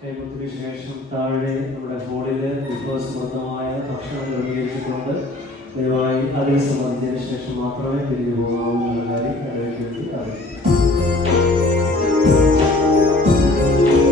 കൈമുത്തിന് ശേഷം താഴെ നമ്മുടെ ഹോളില് വിഭവസമൃദ്ധമായ ഭക്ഷണം ക്രമീകരിച്ചിട്ടുണ്ട്. ദയവായി അതിൽ സംബന്ധിച്ചതിന് ശേഷം മാത്രമേ തിരികെ പോകാവൂ എന്നുള്ള കാര്യം ഇടയ്ക്ക് വേണ്ടി അറിയിക്കും. Thank you.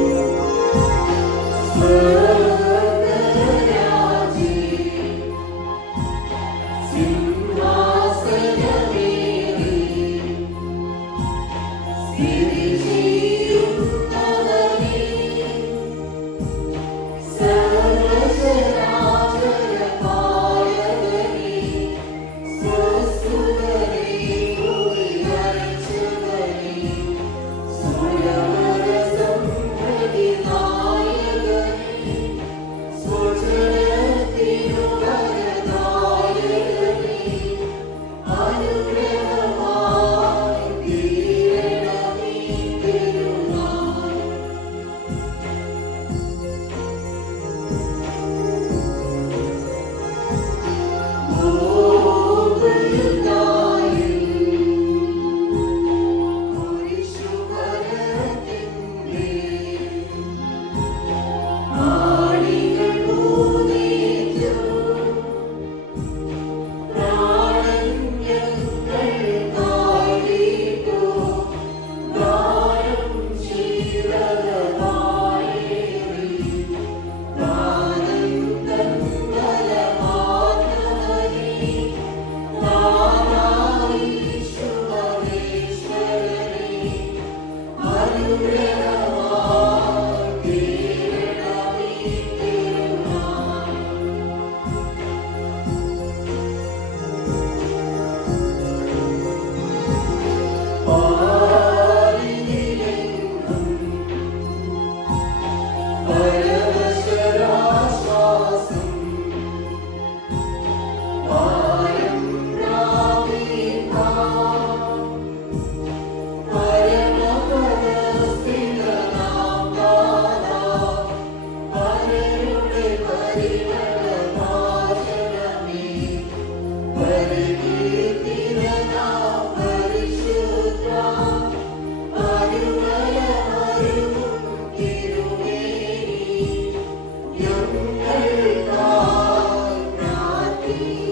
Amen.